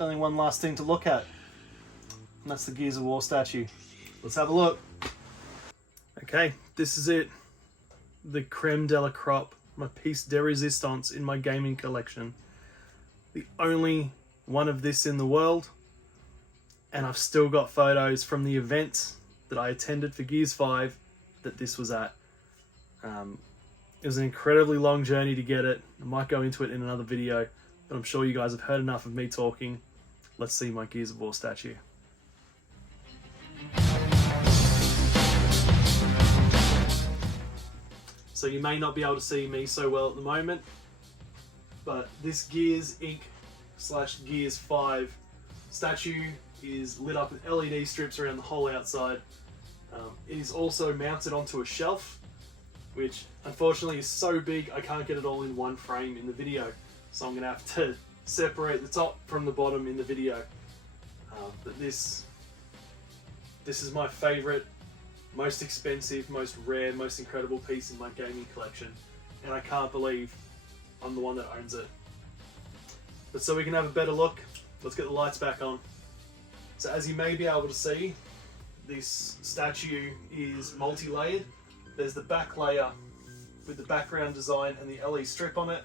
there's only one last thing to look at, and that's the Gears of War statue. Let's have a look. Okay, this is it. The creme de la crop, my piece de resistance in my gaming collection. The only one of this in the world, and I've still got photos from the event that I attended for Gears 5 that this was at. It was an incredibly long journey to get it. I might go into it in another video, but I'm sure you guys have heard enough of me talking. Let's see my Gears of War statue. So you may not be able to see me so well at the moment, but this Gears Inc. / Gears 5 statue is lit up with LED strips around the whole outside. It is also mounted onto a shelf, which unfortunately is so big I can't get it all in one frame in the video. So I'm going to have to separate the top from the bottom in the video. But this is my favourite, most expensive, most rare, most incredible piece in my gaming collection. And I can't believe I'm the one that owns it. But so we can have a better look, let's get the lights back on. So as you may be able to see, this statue is multi-layered. There's the back layer with the background design and the LE strip on it.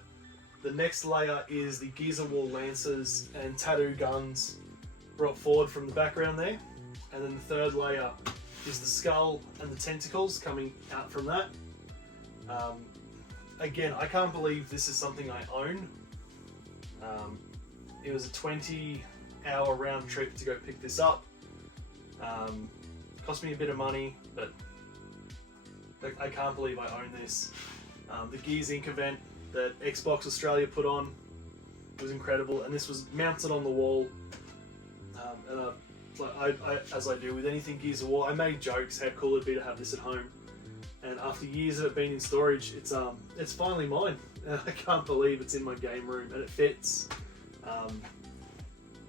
The next layer is the Gears of War lancers and tattoo guns brought forward from the background there. And then the third layer is the skull and the tentacles coming out from that. Again, I can't believe this is something I own. It was a 20-hour round trip to go pick this up. Cost me a bit of money, but I can't believe I own this. The Gears Inc. event that Xbox Australia put on was incredible, and this was mounted on the wall. As I do with anything Gears of War, I made jokes how cool it'd be to have this at home. And after years of it being in storage, it's finally mine. And I can't believe it's in my game room and it fits.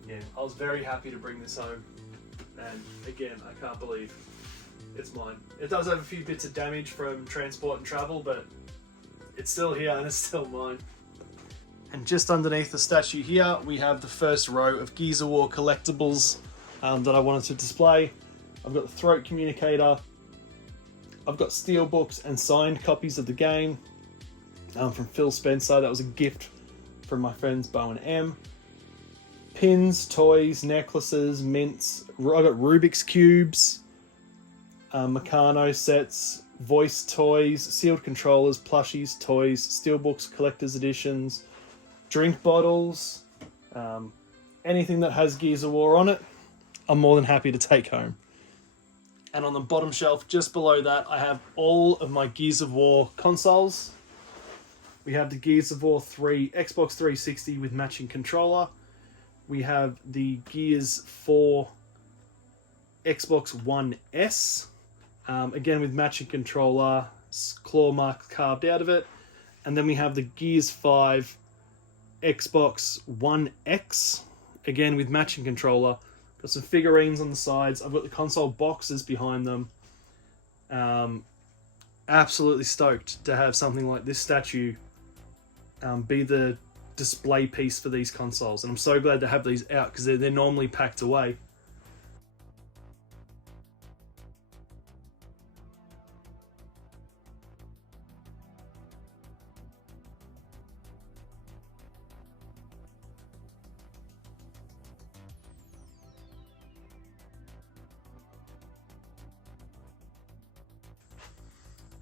Yeah, I was very happy to bring this home. And again, I can't believe it's mine. It does have a few bits of damage from transport and travel, but it's still here and it's still mine. And just underneath the statue here, we have the first row of Gears of War collectibles that I wanted to display. I've got the throat communicator. I've got steelbooks and signed copies of the game from Phil Spencer. That was a gift from my friends Bo and M. Pins, toys, necklaces, mints. I got Rubik's Cubes, Meccano sets, voice toys, sealed controllers, plushies, toys, steelbooks, collector's editions, drink bottles, anything that has Gears of War on it, I'm more than happy to take home. And on the bottom shelf, just below that, I have all of my Gears of War consoles. We have the Gears of War 3 Xbox 360 with matching controller. We have the Gears 4 Xbox One S, again with matching controller, claw mark carved out of it. And then we have the Gears 5 Xbox One X, again with matching controller. Got some figurines on the sides. I've got the console boxes behind them. Absolutely stoked to have something like this statue be the display piece for these consoles. And I'm so glad to have these out because they're normally packed away.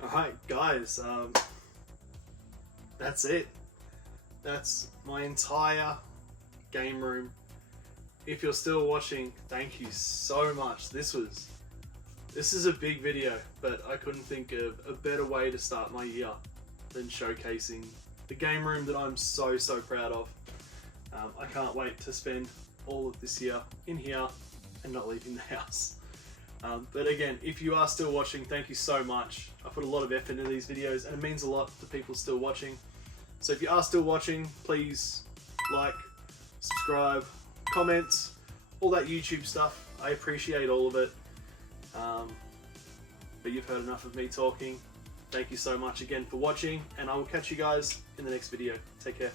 Alright guys, that's it. That's my entire game room. If you're still watching, thank you so much. This is a big video, but I couldn't think of a better way to start my year than showcasing the game room that I'm so proud of. I can't wait to spend all of this year in here and not leaving the house. But again, if you are still watching, thank you so much. I put a lot of effort into these videos and it means a lot to people still watching. So if you are still watching, please like, subscribe, comment, all that YouTube stuff. I appreciate all of it. But you've heard enough of me talking. Thank you so much again for watching, and I will catch you guys in the next video. Take care.